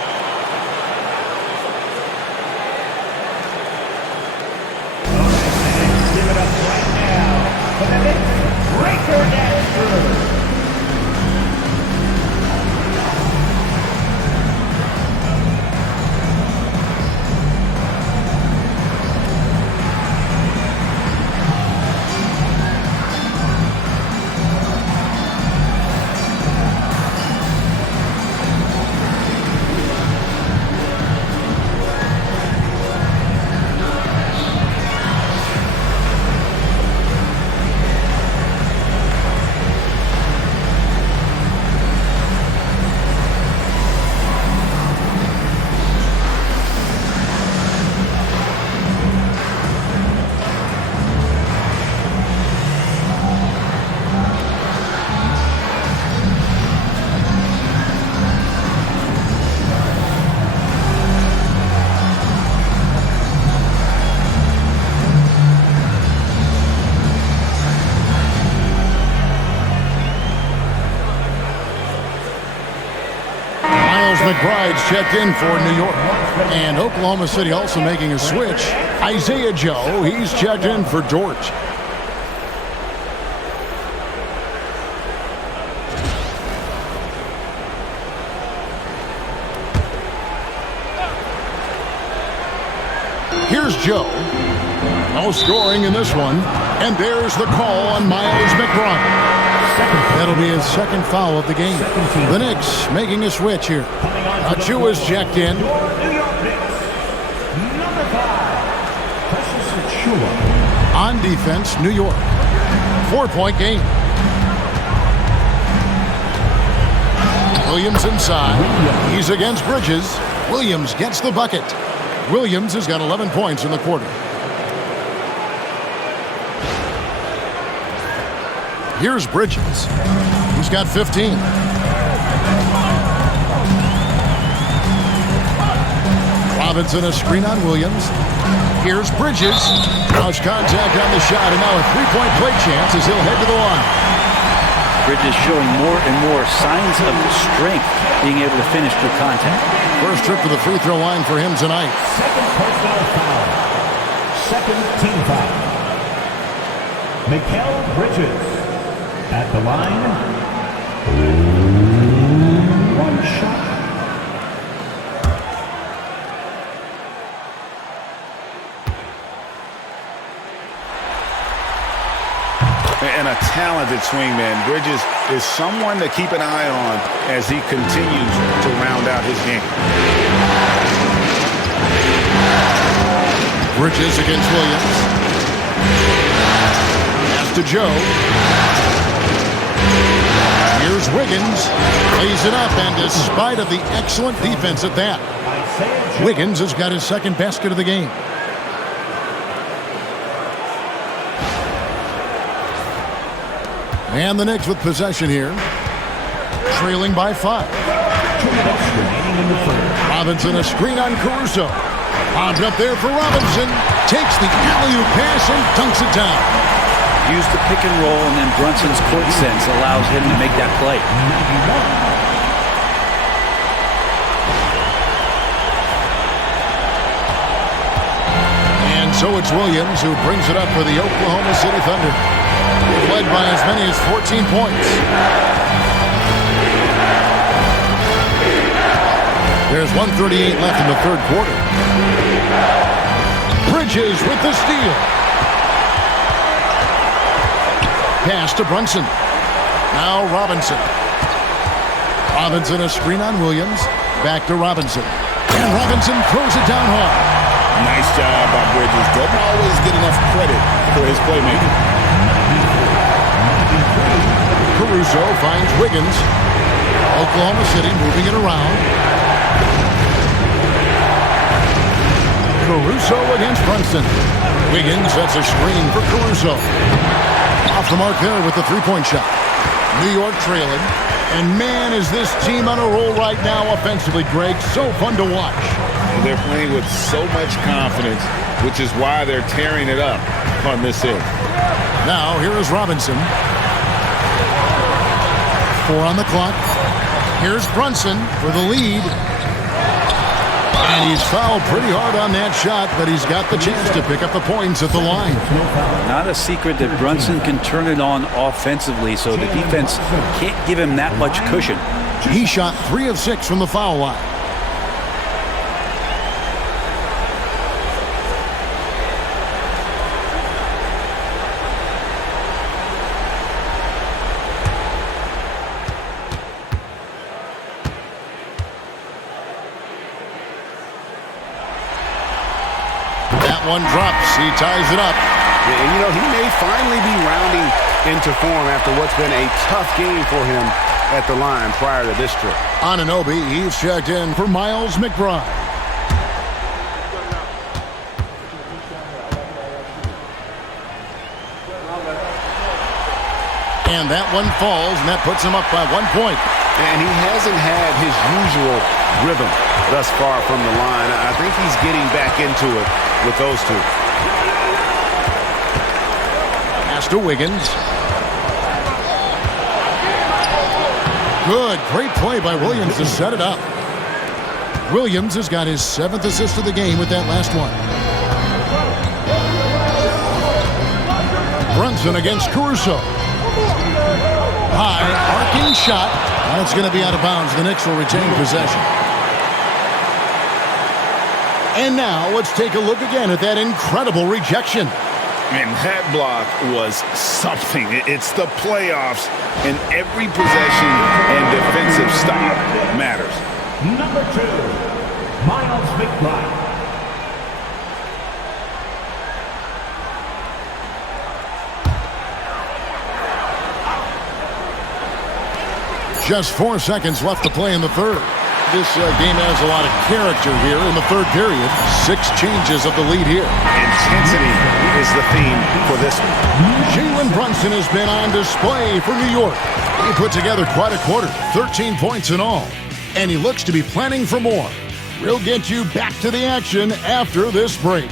McBride's checked in for New York. And Oklahoma City also making a switch. Isaiah Joe, he's checked in for George. Here's Joe. No scoring in this one. And there's the call on Miles McBride. That'll be his 2nd foul of the game. The Knicks making a switch here. Achua's checked in. On defense, New York. 4-point game. Williams inside. He's against Bridges. Williams gets the bucket. Williams has got 11 points in the quarter. Here's Bridges. He's got 15. Robinson a screen on Williams. Here's Bridges. Cross contact on the shot, and now a 3-point play chance as he'll head to the line. Bridges showing more and more signs of strength, being able to finish through contact. First trip to the free throw line for him tonight. 2nd personal foul. 2nd team foul. Mikal Bridges. At the line, 1 shot. And a talented swingman. Bridges is someone to keep an eye on as he continues to round out his game. Bridges against Williams. Pass to Joe. Here's Wiggins. Lays it up, and despite of the excellent defense at that, Wiggins has got his second basket of the game. And the Knicks with possession here. Trailing by 5. Robinson, a screen on Caruso. Lobbed up there for Robinson. Takes the alley-oop pass and dunks it down. Use the pick and roll, and then Brunson's court sense allows him to make that play. And so it's Williams who brings it up for the Oklahoma City Thunder. Led by as many as 14 points. There's 1:38 left in the third quarter. Bridges with the steal. Pass to Brunson. Now Robinson. Robinson a screen on Williams. Back to Robinson. And Robinson throws it down hard. Nice job by Bridges. Doesn't always get enough credit for his playmaking. Caruso finds Wiggins. Oklahoma City moving it around. Caruso against Brunson. Wiggins sets a screen for Caruso. Off the mark there with the three-point shot. New York trailing. And man, is this team on a roll right now offensively, Greg. So fun to watch. They're playing with so much confidence, which is why they're tearing it up on this end. Now, here is Robinson. 4 on the clock. Here's Brunson for the lead. And he's fouled pretty hard on that shot, but he's got the chance to pick up the points at the line. Not a secret that Brunson can turn it on offensively, so the defense can't give him that much cushion. He shot 3 of 6 from the foul line. One drops. He ties it up. And, you know, he may finally be rounding into form after what's been a tough game for him at the line prior to this trip. Anunoby, he's checked in for Miles McBride. And that one falls, and that puts him up by 1 point. And he hasn't had his usual rhythm thus far from the line. I think he's getting back into it with those two. Pass to Wiggins. Good. Great play by Williams to set it up. Williams has got his 7th assist of the game with that last one. Brunson against Caruso. High, arcing shot. That's going to be out of bounds. The Knicks will retain possession. And now let's take a look again at that incredible rejection. And that block was something. It's the playoffs, and every possession and defensive stop matters. Number 2, Miles McBride. Just 4 seconds left to play in the third. This game has a lot of character here in the third period. 6 changes of the lead here. Intensity is the theme for this one. Jalen Brunson has been on display for New York. He put together quite a quarter, 13 points in all. And he looks to be planning for more. We'll get you back to the action after this break.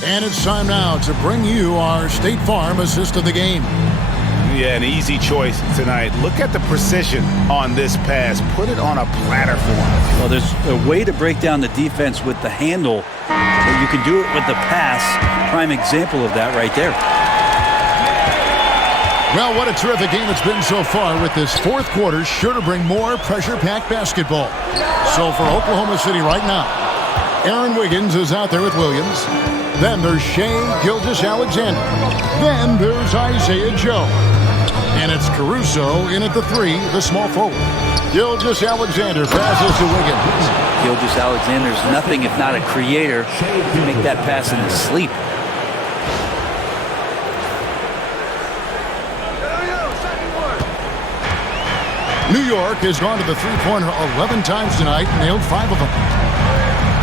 And it's time now to bring you our State Farm assist of the game. Yeah, an easy choice tonight. Look at the precision on this pass. Put it on a platter for him. Well, there's a way to break down the defense with the handle, but you can do it with the pass. Prime example of that right there. Well, what a terrific game it's been so far, with this fourth quarter sure to bring more pressure-packed basketball. So for Oklahoma City right now, Aaron Wiggins is out there with Williams. Then there's Shea Gilgeous-Alexander. Then there's Isaiah Joe. And it's Caruso in at the 3, the small forward. Gilgeous-Alexander passes to Wiggins. Gilgeous-Alexander's nothing if not a creator. To make that pass in his sleep. New York has gone to the three-pointer 11 times tonight, nailed 5 of them.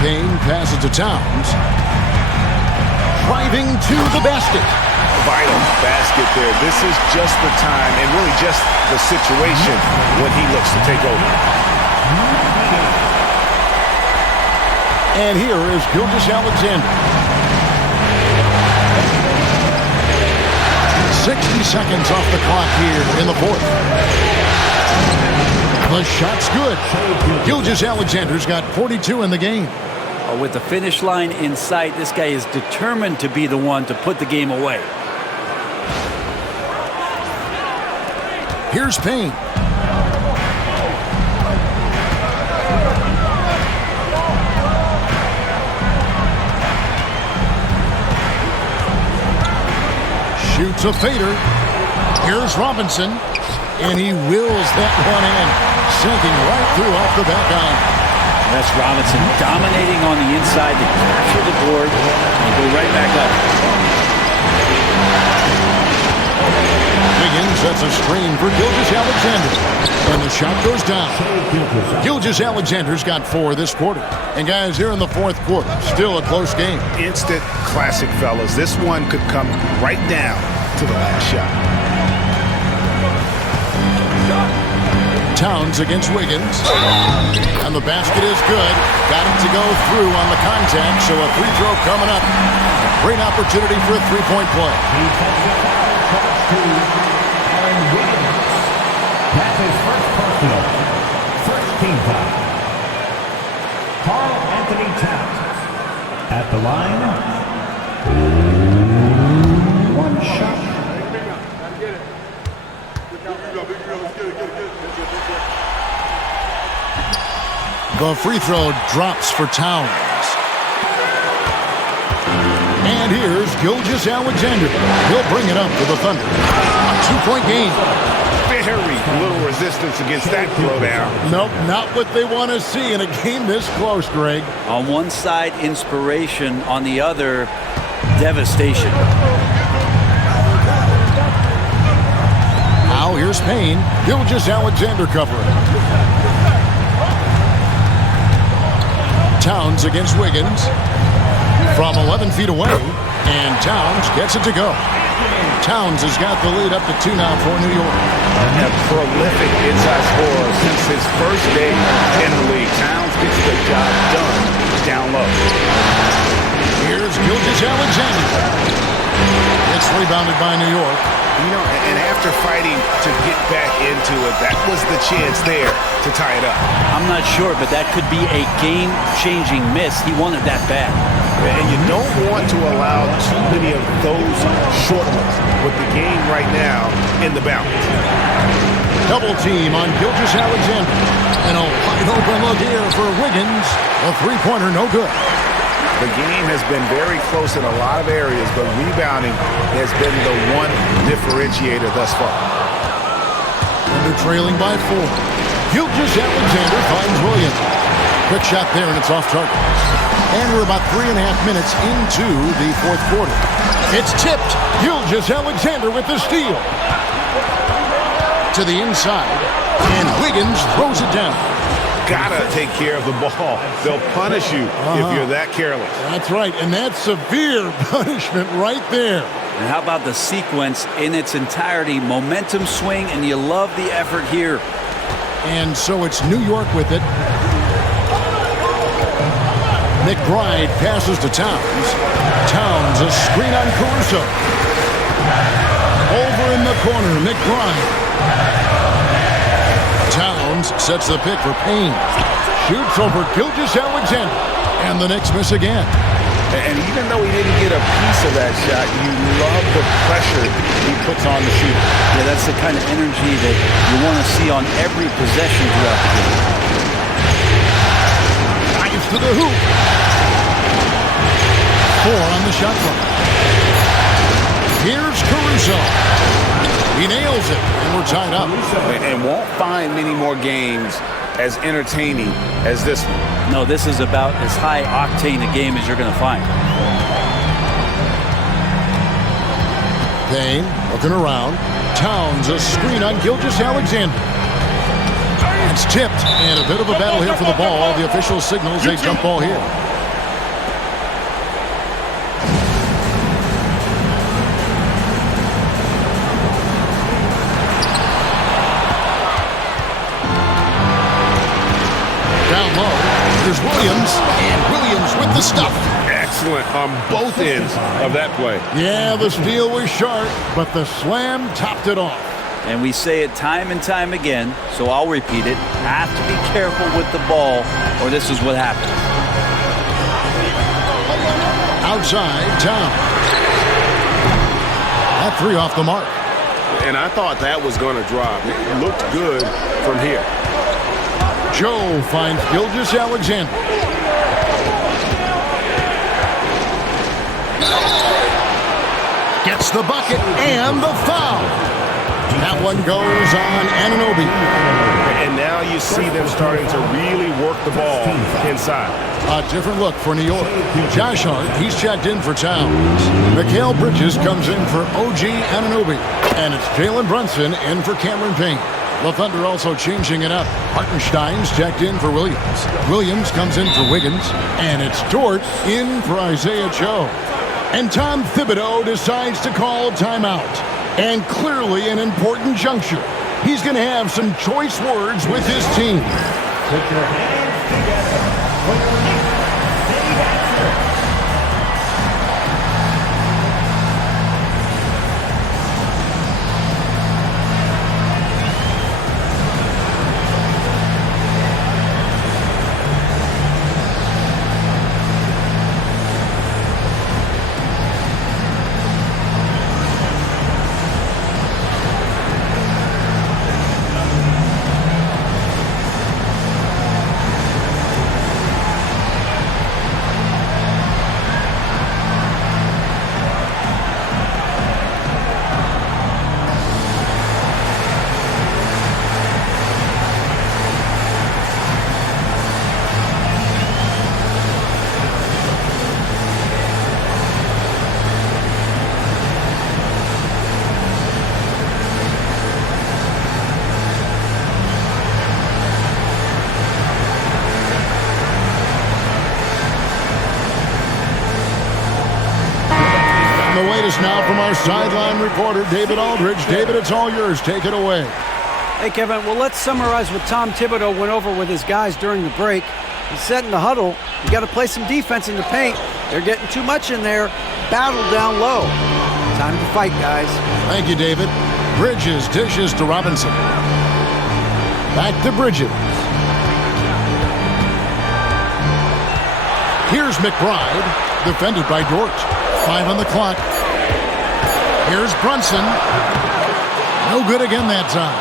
Payne passes to Towns. Driving to the basket. Vital basket there. This is just the time and really just the situation when he looks to take over. And here is Gilgeous-Alexander. 60 seconds off the clock here in the fourth. The shot's good. Gilgeous-Alexander's got 42 in the game. With the finish line in sight, this guy is determined to be the one to put the game away. Here's Payne. Shoots a fader. Here's Robinson. And he wills that one in, sinking right through off the back iron. That's Robinson dominating on the inside to capture the board and go right back up. Wiggins sets a screen for Gilgeous-Alexander. And the shot goes down. Gilgeous-Alexander's got 4 this quarter. And guys, here in the fourth quarter, still a close game. Instant classic, fellas. This one could come right down to the last shot. Towns against Wiggins. And the basket is good. Got it to go through on the contact, so a free throw coming up. Great opportunity for a three-point play. Aaron Wiggins. That's his first personal. First team foul. Karl-Anthony Towns at the line. One shot. The free throw drops for Towns. And here's Gilgeous-Alexander. He'll bring it up for the Thunder. A 2-point game. Very little resistance against that throwdown. Nope, not what they want to see in a game this close, Greg. On one side, inspiration. On the other, devastation. Now here's Payne. Gilgeous-Alexander covering. Towns against Wiggins from 11 feet away, and Towns gets it to go. Towns has got the lead up to 2 now for New York. A prolific inside scorer since his first day in the league. Towns gets the job done down low. Here's Gilgeous-Alexander. It's rebounded by New York. You know, and after fighting to get back into it, that was the chance there to tie it up. I'm not sure, but that could be a game-changing miss. He wanted that bad. And you don't want to allow too many of those short ones with the game right now in the balance. Double team on Gilgeous-Alexander. And a wide open look here for Wiggins. A three-pointer, no good. The game has been very close in a lot of areas, but rebounding has been the one differentiator thus far. Under trailing by 4. Gilgeous-Alexander finds Williams. Quick shot there, and it's off target. And we're about 3.5 minutes into the fourth quarter. It's tipped. Gilgeous-Alexander with the steal. To the inside, and Wiggins throws it down. Gotta take care of the ball. They'll punish you if you're that careless. That's right, and that's severe punishment right there. And how about the sequence in its entirety? Momentum swing, and you love the effort here. And so it's New York with it. McBride passes to Towns. Towns, a screen on Caruso. Over in the corner, McBride. Towns sets the pick for Payne. Shoots over Gilgeous-Alexander. And the Knicks miss again. And even though he didn't get a piece of that shot, you love the pressure he puts on the shooter. Yeah, that's the kind of energy that you want to see on every possession throughout the game. Drives to the hoop. 4 on the shot clock. Here's Caruso. He nails it, and we're tied up. And won't find many more games as entertaining as this one. No, this is about as high octane a game as you're going to find. Payne looking around. Towns a screen on Gilgeous-Alexander. It's tipped, and a bit of a battle here for the ball. The official signals a jump ball here. Down low, there's Williams, and Williams with the stuff. Excellent on both ends of that play. Yeah, the steal was sharp, but the slam topped it off. And we say it time and time again, so I'll repeat it. Have to be careful with the ball, or this is what happens. Outside, Towns. That 3 off the mark. And I thought that was going to drop. It looked good from here. Joe finds Gilgeous-Alexander. Gets the bucket and the foul. That one goes on Anunoby. And now you see them starting to really work the ball inside. A different look for New York. Josh Hart, he's checked in for Towns. Mikal Bridges comes in for OG Anunoby. And it's Jalen Brunson in for Cameron Payne. The Thunder also changing it up. Hartenstein's checked in for Williams. Williams comes in for Wiggins. And it's Dort in for Isaiah Joe. And Tom Thibodeau decides to call timeout. And clearly an important juncture. He's going to have some choice words with his team. Put your hands together for your Knicks, City Dancer. Now from our sideline reporter, David Aldridge. David, it's all yours. Take it away. Hey, Kevin, well, let's summarize what Tom Thibodeau went over with his guys during the break. He said in the huddle, you got to play some defense in the paint. They're getting too much in there. Battle down low. Time to fight, guys. Thank you, David. Bridges dishes to Robinson. Back to Bridges. Here's McBride, defended by Dort. 5 on the clock. Here's Brunson. No good again that time.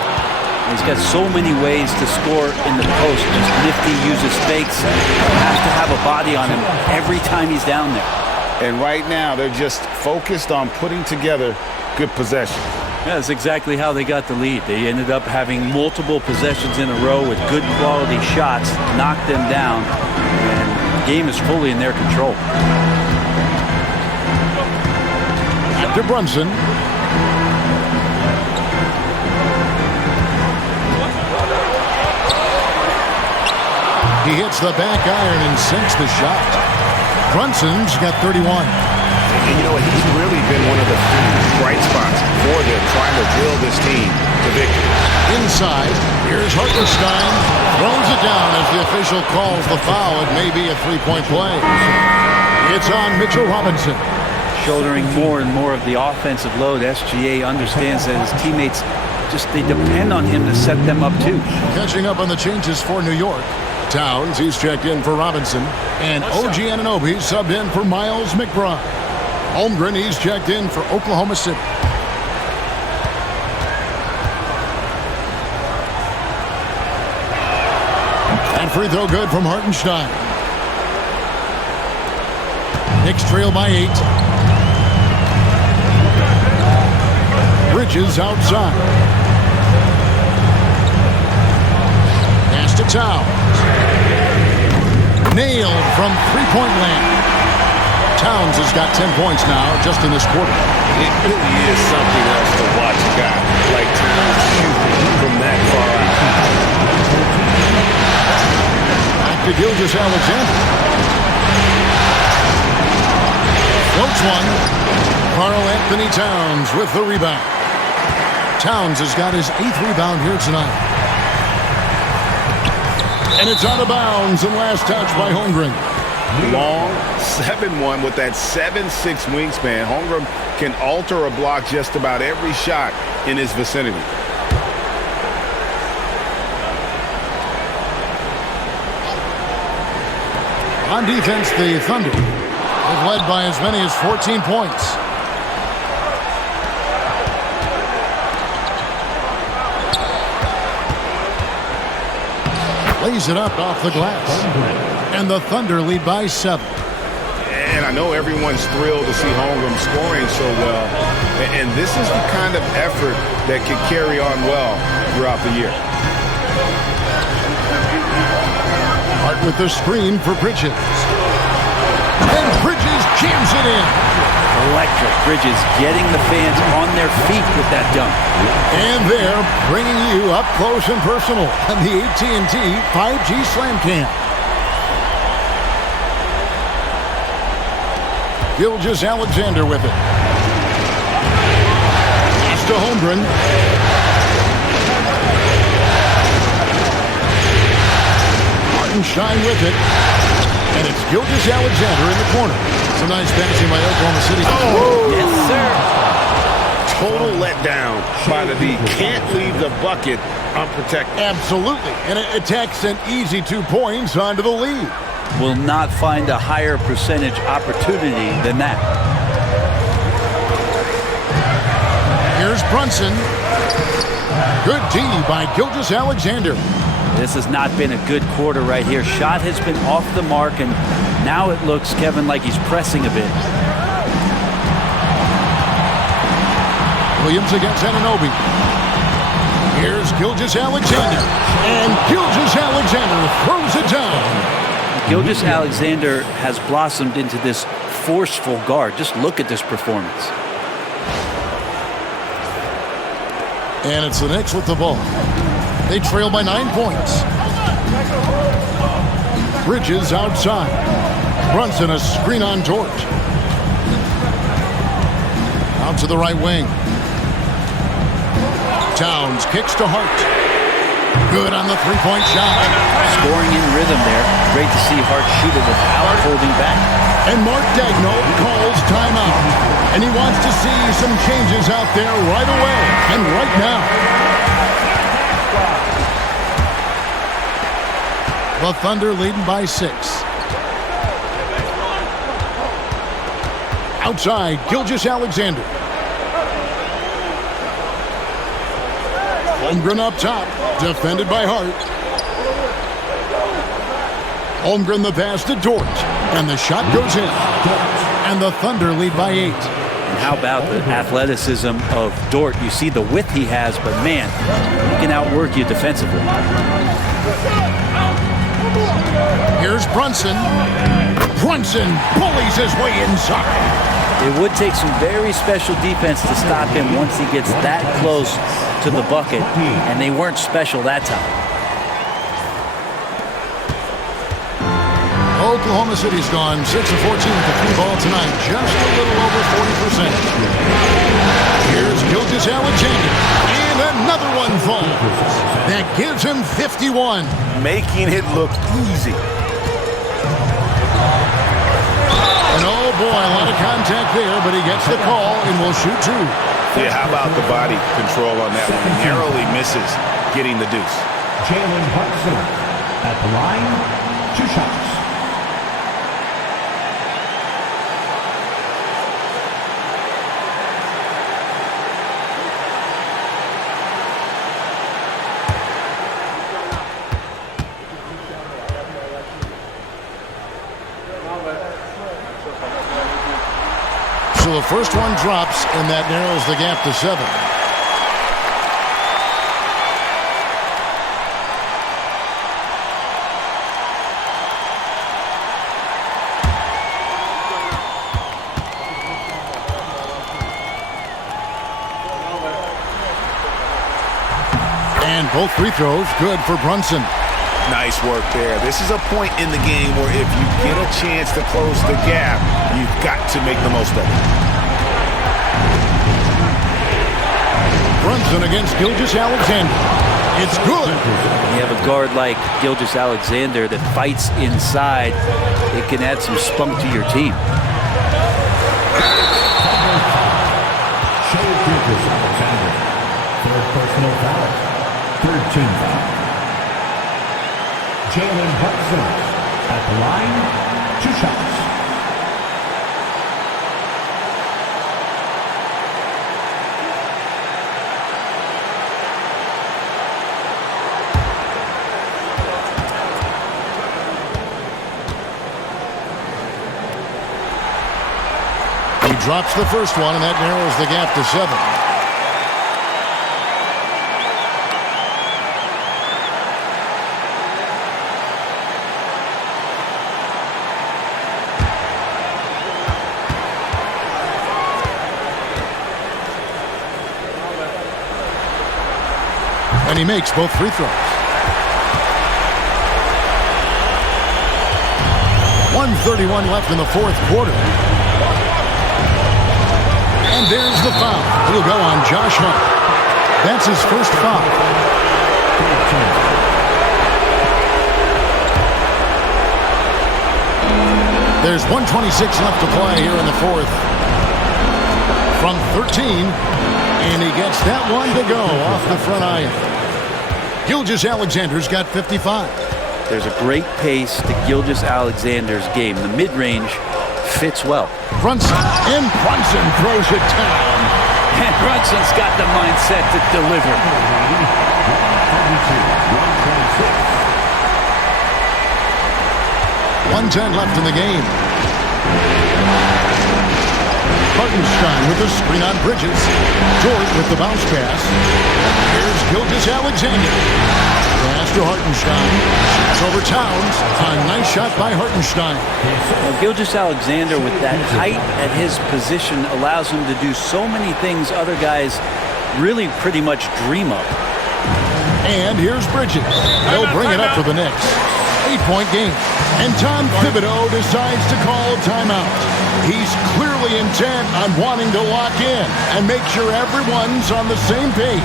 He's got so many ways to score in the post. Just nifty, uses fakes. Has to have a body on him every time he's down there. And right now, they're just focused on putting together good possession. Yeah, that's exactly how they got the lead. They ended up having multiple possessions in a row with good quality shots, knocked them down, and the game is fully in their control. To Brunson. He hits the back iron and sinks the shot. Brunson's got 31. And you know what? He's really been one of the bright spots for them, trying to drill this team to victory. Inside, here's Hartenstein. Throws it down as the official calls the foul. It may be a three-point play. It's on Mitchell Robinson. Shouldering more and more of the offensive load. SGA understands that his teammates they depend on him to set them up too. Catching up on the changes for New York. Towns, he's checked in for Robinson. And OG Anunoby subbed in for Miles McBride. Holmgren, he's checked in for Oklahoma City. And free throw good from Hartenstein. Knicks trail by 8. Bridges outside. Pass to Towns. Nailed from three-point land. Towns has got 10 points now just in this quarter. It really is something else to watch a guy like Towns shoot from that far out. Back to Gilgeous-Alexander. Floats one. Karl-Anthony Towns with the rebound. Towns has got his 8th rebound here tonight. And it's out of bounds and last touch by Holmgren. Long 7-1 with that 7'6" wingspan. Holmgren can alter a block just about every shot in his vicinity. On defense, the Thunder have led by as many as 14 points. Lays it up off the glass. And the Thunder lead by 7. And I know everyone's thrilled to see Holmgren scoring so well. And this is the kind of effort that can carry on well throughout the year. Hart with the screen for Bridges. And Bridges jams it in. Electric. Bridges getting the fans on their feet with that dunk. And they're bringing you up close and personal on the AT&T 5G Slam Cam. Gilgeous-Alexander with it. Pass to Holmgren. Shine with it. And it's Gilgeous-Alexander in the corner. Some nice passing by Oklahoma City. Oh, yes, sir. Total letdown by the D. Can't leave the bucket unprotected. Absolutely. And it attacks an easy 2 points onto the lead. Will not find a higher percentage opportunity than that. Here's Brunson. Good D by Gilgeous-Alexander. This has not been a good quarter right here. Shot has been off the mark, and now it looks, Kevin, like he's pressing a bit. Williams against Anunoby. Here's Gilgeous-Alexander. And Gilgeous-Alexander throws it down. Gilgeous-Alexander has blossomed into this forceful guard. Just look at this performance. And it's the Knicks with the ball. They trail by 9 points. Bridges outside. Brunson a screen on Dort. Out to the right wing. Towns kicks to Hart. Good on the three-point shot. Scoring in rhythm there. Great to see Hart shoot it without holding back. And Mark Daigneault calls timeout. And he wants to see some changes out there right away and right now. The Thunder leading by 6. Outside, Gilgeous-Alexander. Holmgren up top, defended by Hart. Holmgren the pass to Dort, and the shot goes in. And the Thunder lead by 8. And how about the athleticism of Dort? You see the width he has, but man, he can outwork you defensively. Here's Brunson. Brunson bullies his way inside. It would take some very special defense to stop him once he gets that close to the bucket, and they weren't special that time. Oklahoma City's gone 6 of 14 with the free ball tonight, just a little over 40%. Here's Gilgeous-Alexander, and another one falls. That gives him 51. Making it look easy. And oh boy, a lot of contact there, but he gets the call and will shoot 2. Yeah, how about the body control on that one? He narrowly misses getting the deuce. Jalen Brunson at the line, 2 shots. the first one drops, and that narrows the gap to 7. And both free throws good for Brunson. Nice work there. This is a point in the game where if you get a chance to close the gap, you've got to make the most of it. Brunson against Gilgeous-Alexander. It's good. When you have a guard like Gilgeous-Alexander that fights inside, it can add some spunk to your team. Gilgeous-Alexander. Third personal foul. Third team foul. Jalen Brunson at the line, 2 shots. He drops the first one, and that narrows the gap to 7. And he makes both free throws. 1:31 left in the fourth quarter. And there's the foul. It'll go on Josh Hart. That's his first foul. There's 1:26 left to play here in the fourth. From 13, and he gets that one to go off the front iron. Gilgeous-Alexander's got 55. There's a great pace to Gilgeous-Alexander's game. The mid-range fits well. Brunson, and Brunson throws it down. And Brunson's got the mindset to deliver. 1:10 left in the game. Hartenstein with the screen on Bridges. George with the bounce pass. Here's Gilgeous-Alexander. Pass to Hartenstein. Shoots over Towns. A nice shot by Hartenstein. Well, Gilgeous-Alexander with that height at his position allows him to do so many things other guys really pretty much dream of. And here's Bridges. They'll bring it up for the Knicks. 8-point game. And Tom Thibodeau decides to call a timeout. He's clearly intent on wanting to lock in and make sure everyone's on the same page.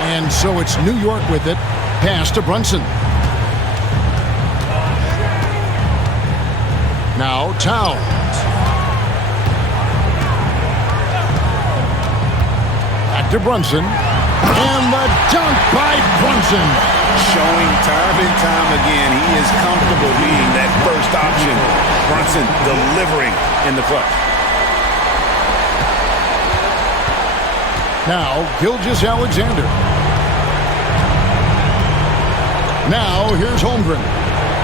And so it's New York with it. Pass to Brunson. Now Towns. Back to Brunson. And the dunk by Brunson. Showing time and time again, he is comfortable being that first option. Brunson delivering in the clutch. Now Gilgeous-Alexander. Now here's Holmgren.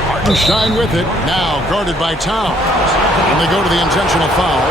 Hartenstein with it. Now guarded by Towns. And they go to the intentional foul.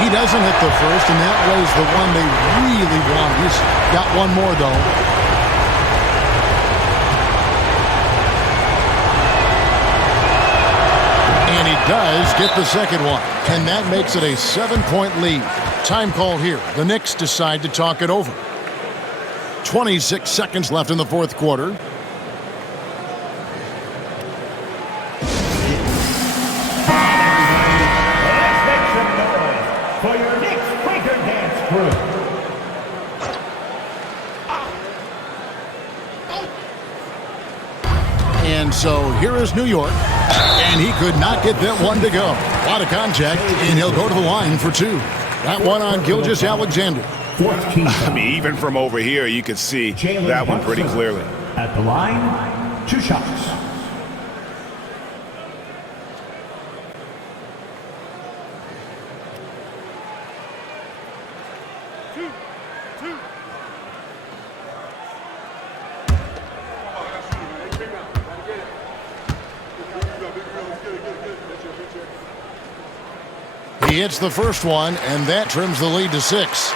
He doesn't hit the first, and that was the one they really wanted. He's got one more, though. And he does get the second one. And that makes it a 7-point lead. Time call here. The Knicks decide to talk it over. 26 seconds left in the fourth quarter. For your Knicks Breaker Dance crew. And And so here is New York, and he could not get that one to go. A lot of contact, and he'll go to the line for two. That one on Gilgeous-Alexander. I mean, even from over here, you could see that one pretty clearly. At the line, 2 shots. He hits the first one, and that trims the lead to 6.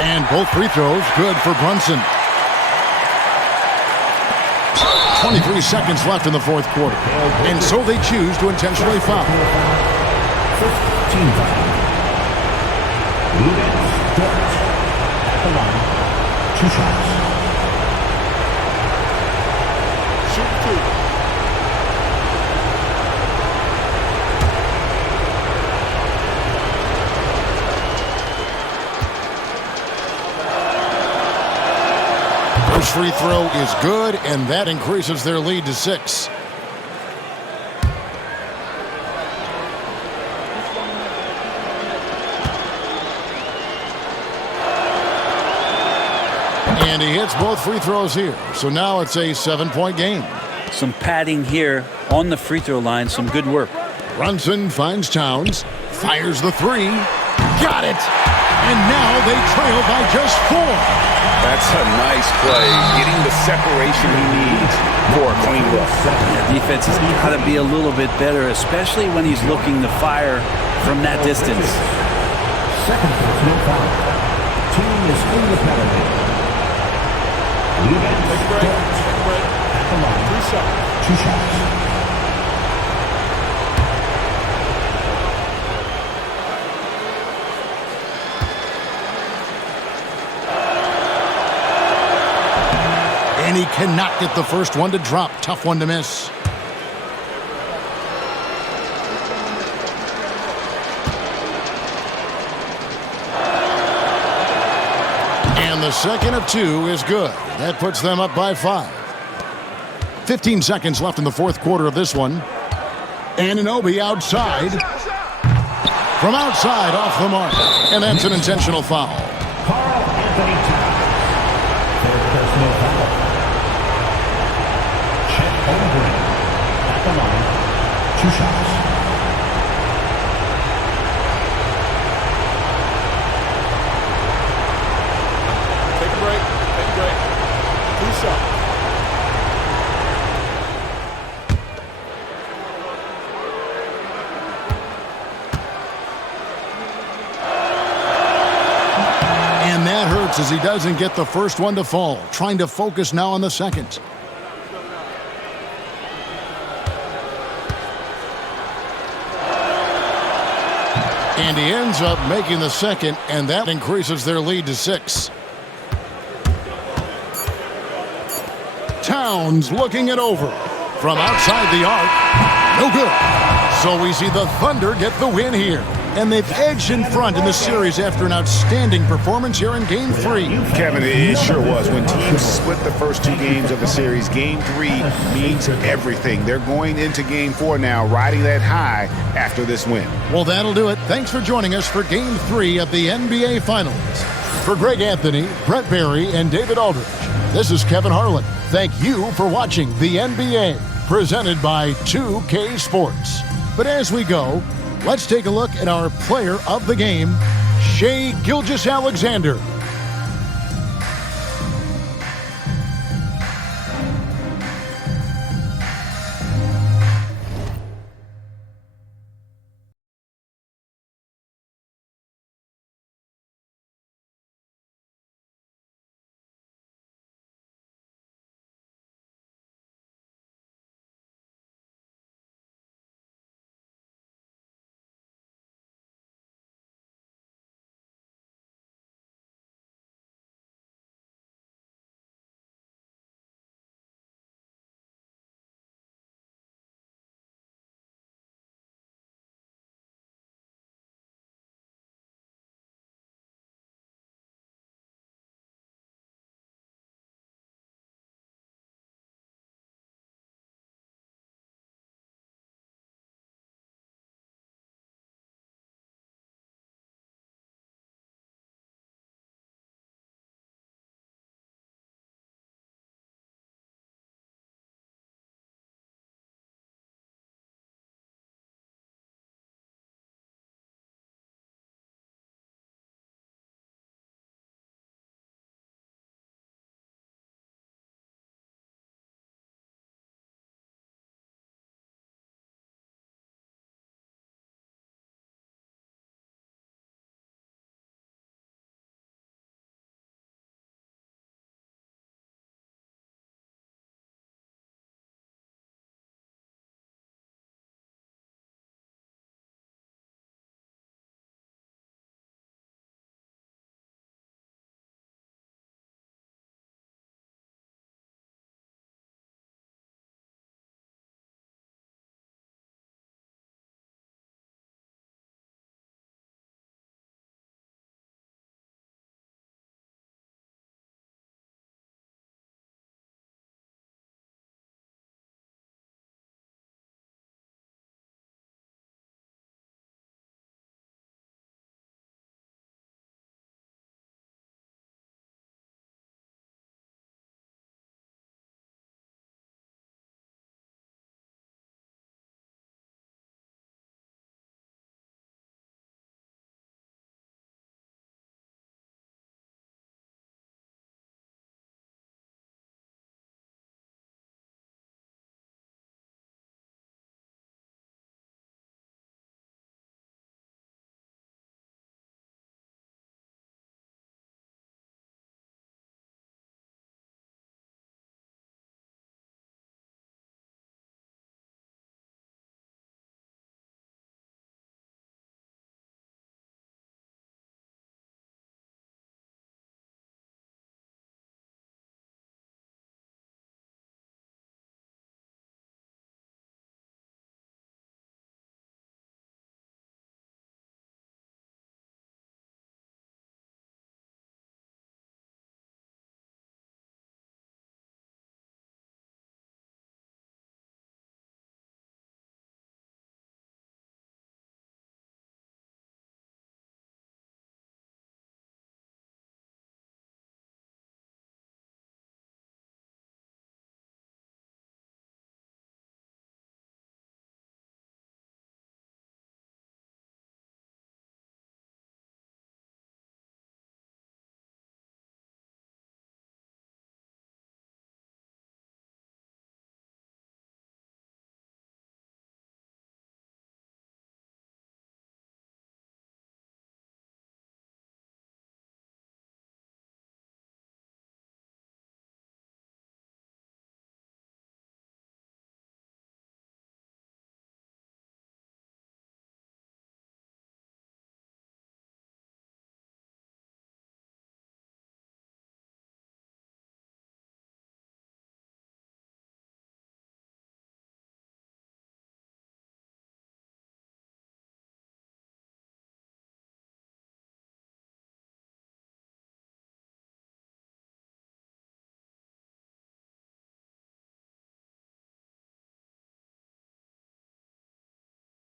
And both free throws good for Brunson. 23 seconds left in the fourth quarter. And so they choose to intentionally foul. First team foul. At the line, 2 shots. Shoot 2. First free throw is good, and that increases their lead to 6. And he hits both free throws here. So now it's a 7-point game. Some padding here on the free throw line. Some good work. Brunson finds Towns, fires the 3, got it! And now they trail by just 4. That's a nice play, getting the separation he needs for a clean look. The defense has got to be a little bit better, especially when he's looking to fire from that distance. Second personal foul. Team is in the penalty. At the line, 2 shots. And he cannot get the first one to drop. Tough one to miss. And the second of 2 is good. That puts them up by 5. 15 seconds left in the fourth quarter of this one. Anunoby outside. From outside, off the mark. And that's an intentional foul. Karl-Anthony third personal foul. At the line, 2 shots. Take a break. 2 shots. And that hurts as he doesn't get the first one to fall. Trying to focus now on the second. And he ends up making the second, and that increases their lead to 6. Towns looking it over. From outside the arc, no good. So we see the Thunder get the win here. And they've edged in front in the series after an outstanding performance here in Game 3. Kevin, it sure was. When teams split the first 2 games of the series, Game 3 means everything. They're going into Game 4 now, riding that high after this win. Well, that'll do it. Thanks for joining us for Game 3 of the NBA Finals. For Greg Anthony, Brett Barry, and David Aldridge, this is Kevin Harlan. Thank you for watching the NBA, presented by 2K Sports. But as we go, let's take a look at our player of the game, Shai Gilgeous-Alexander.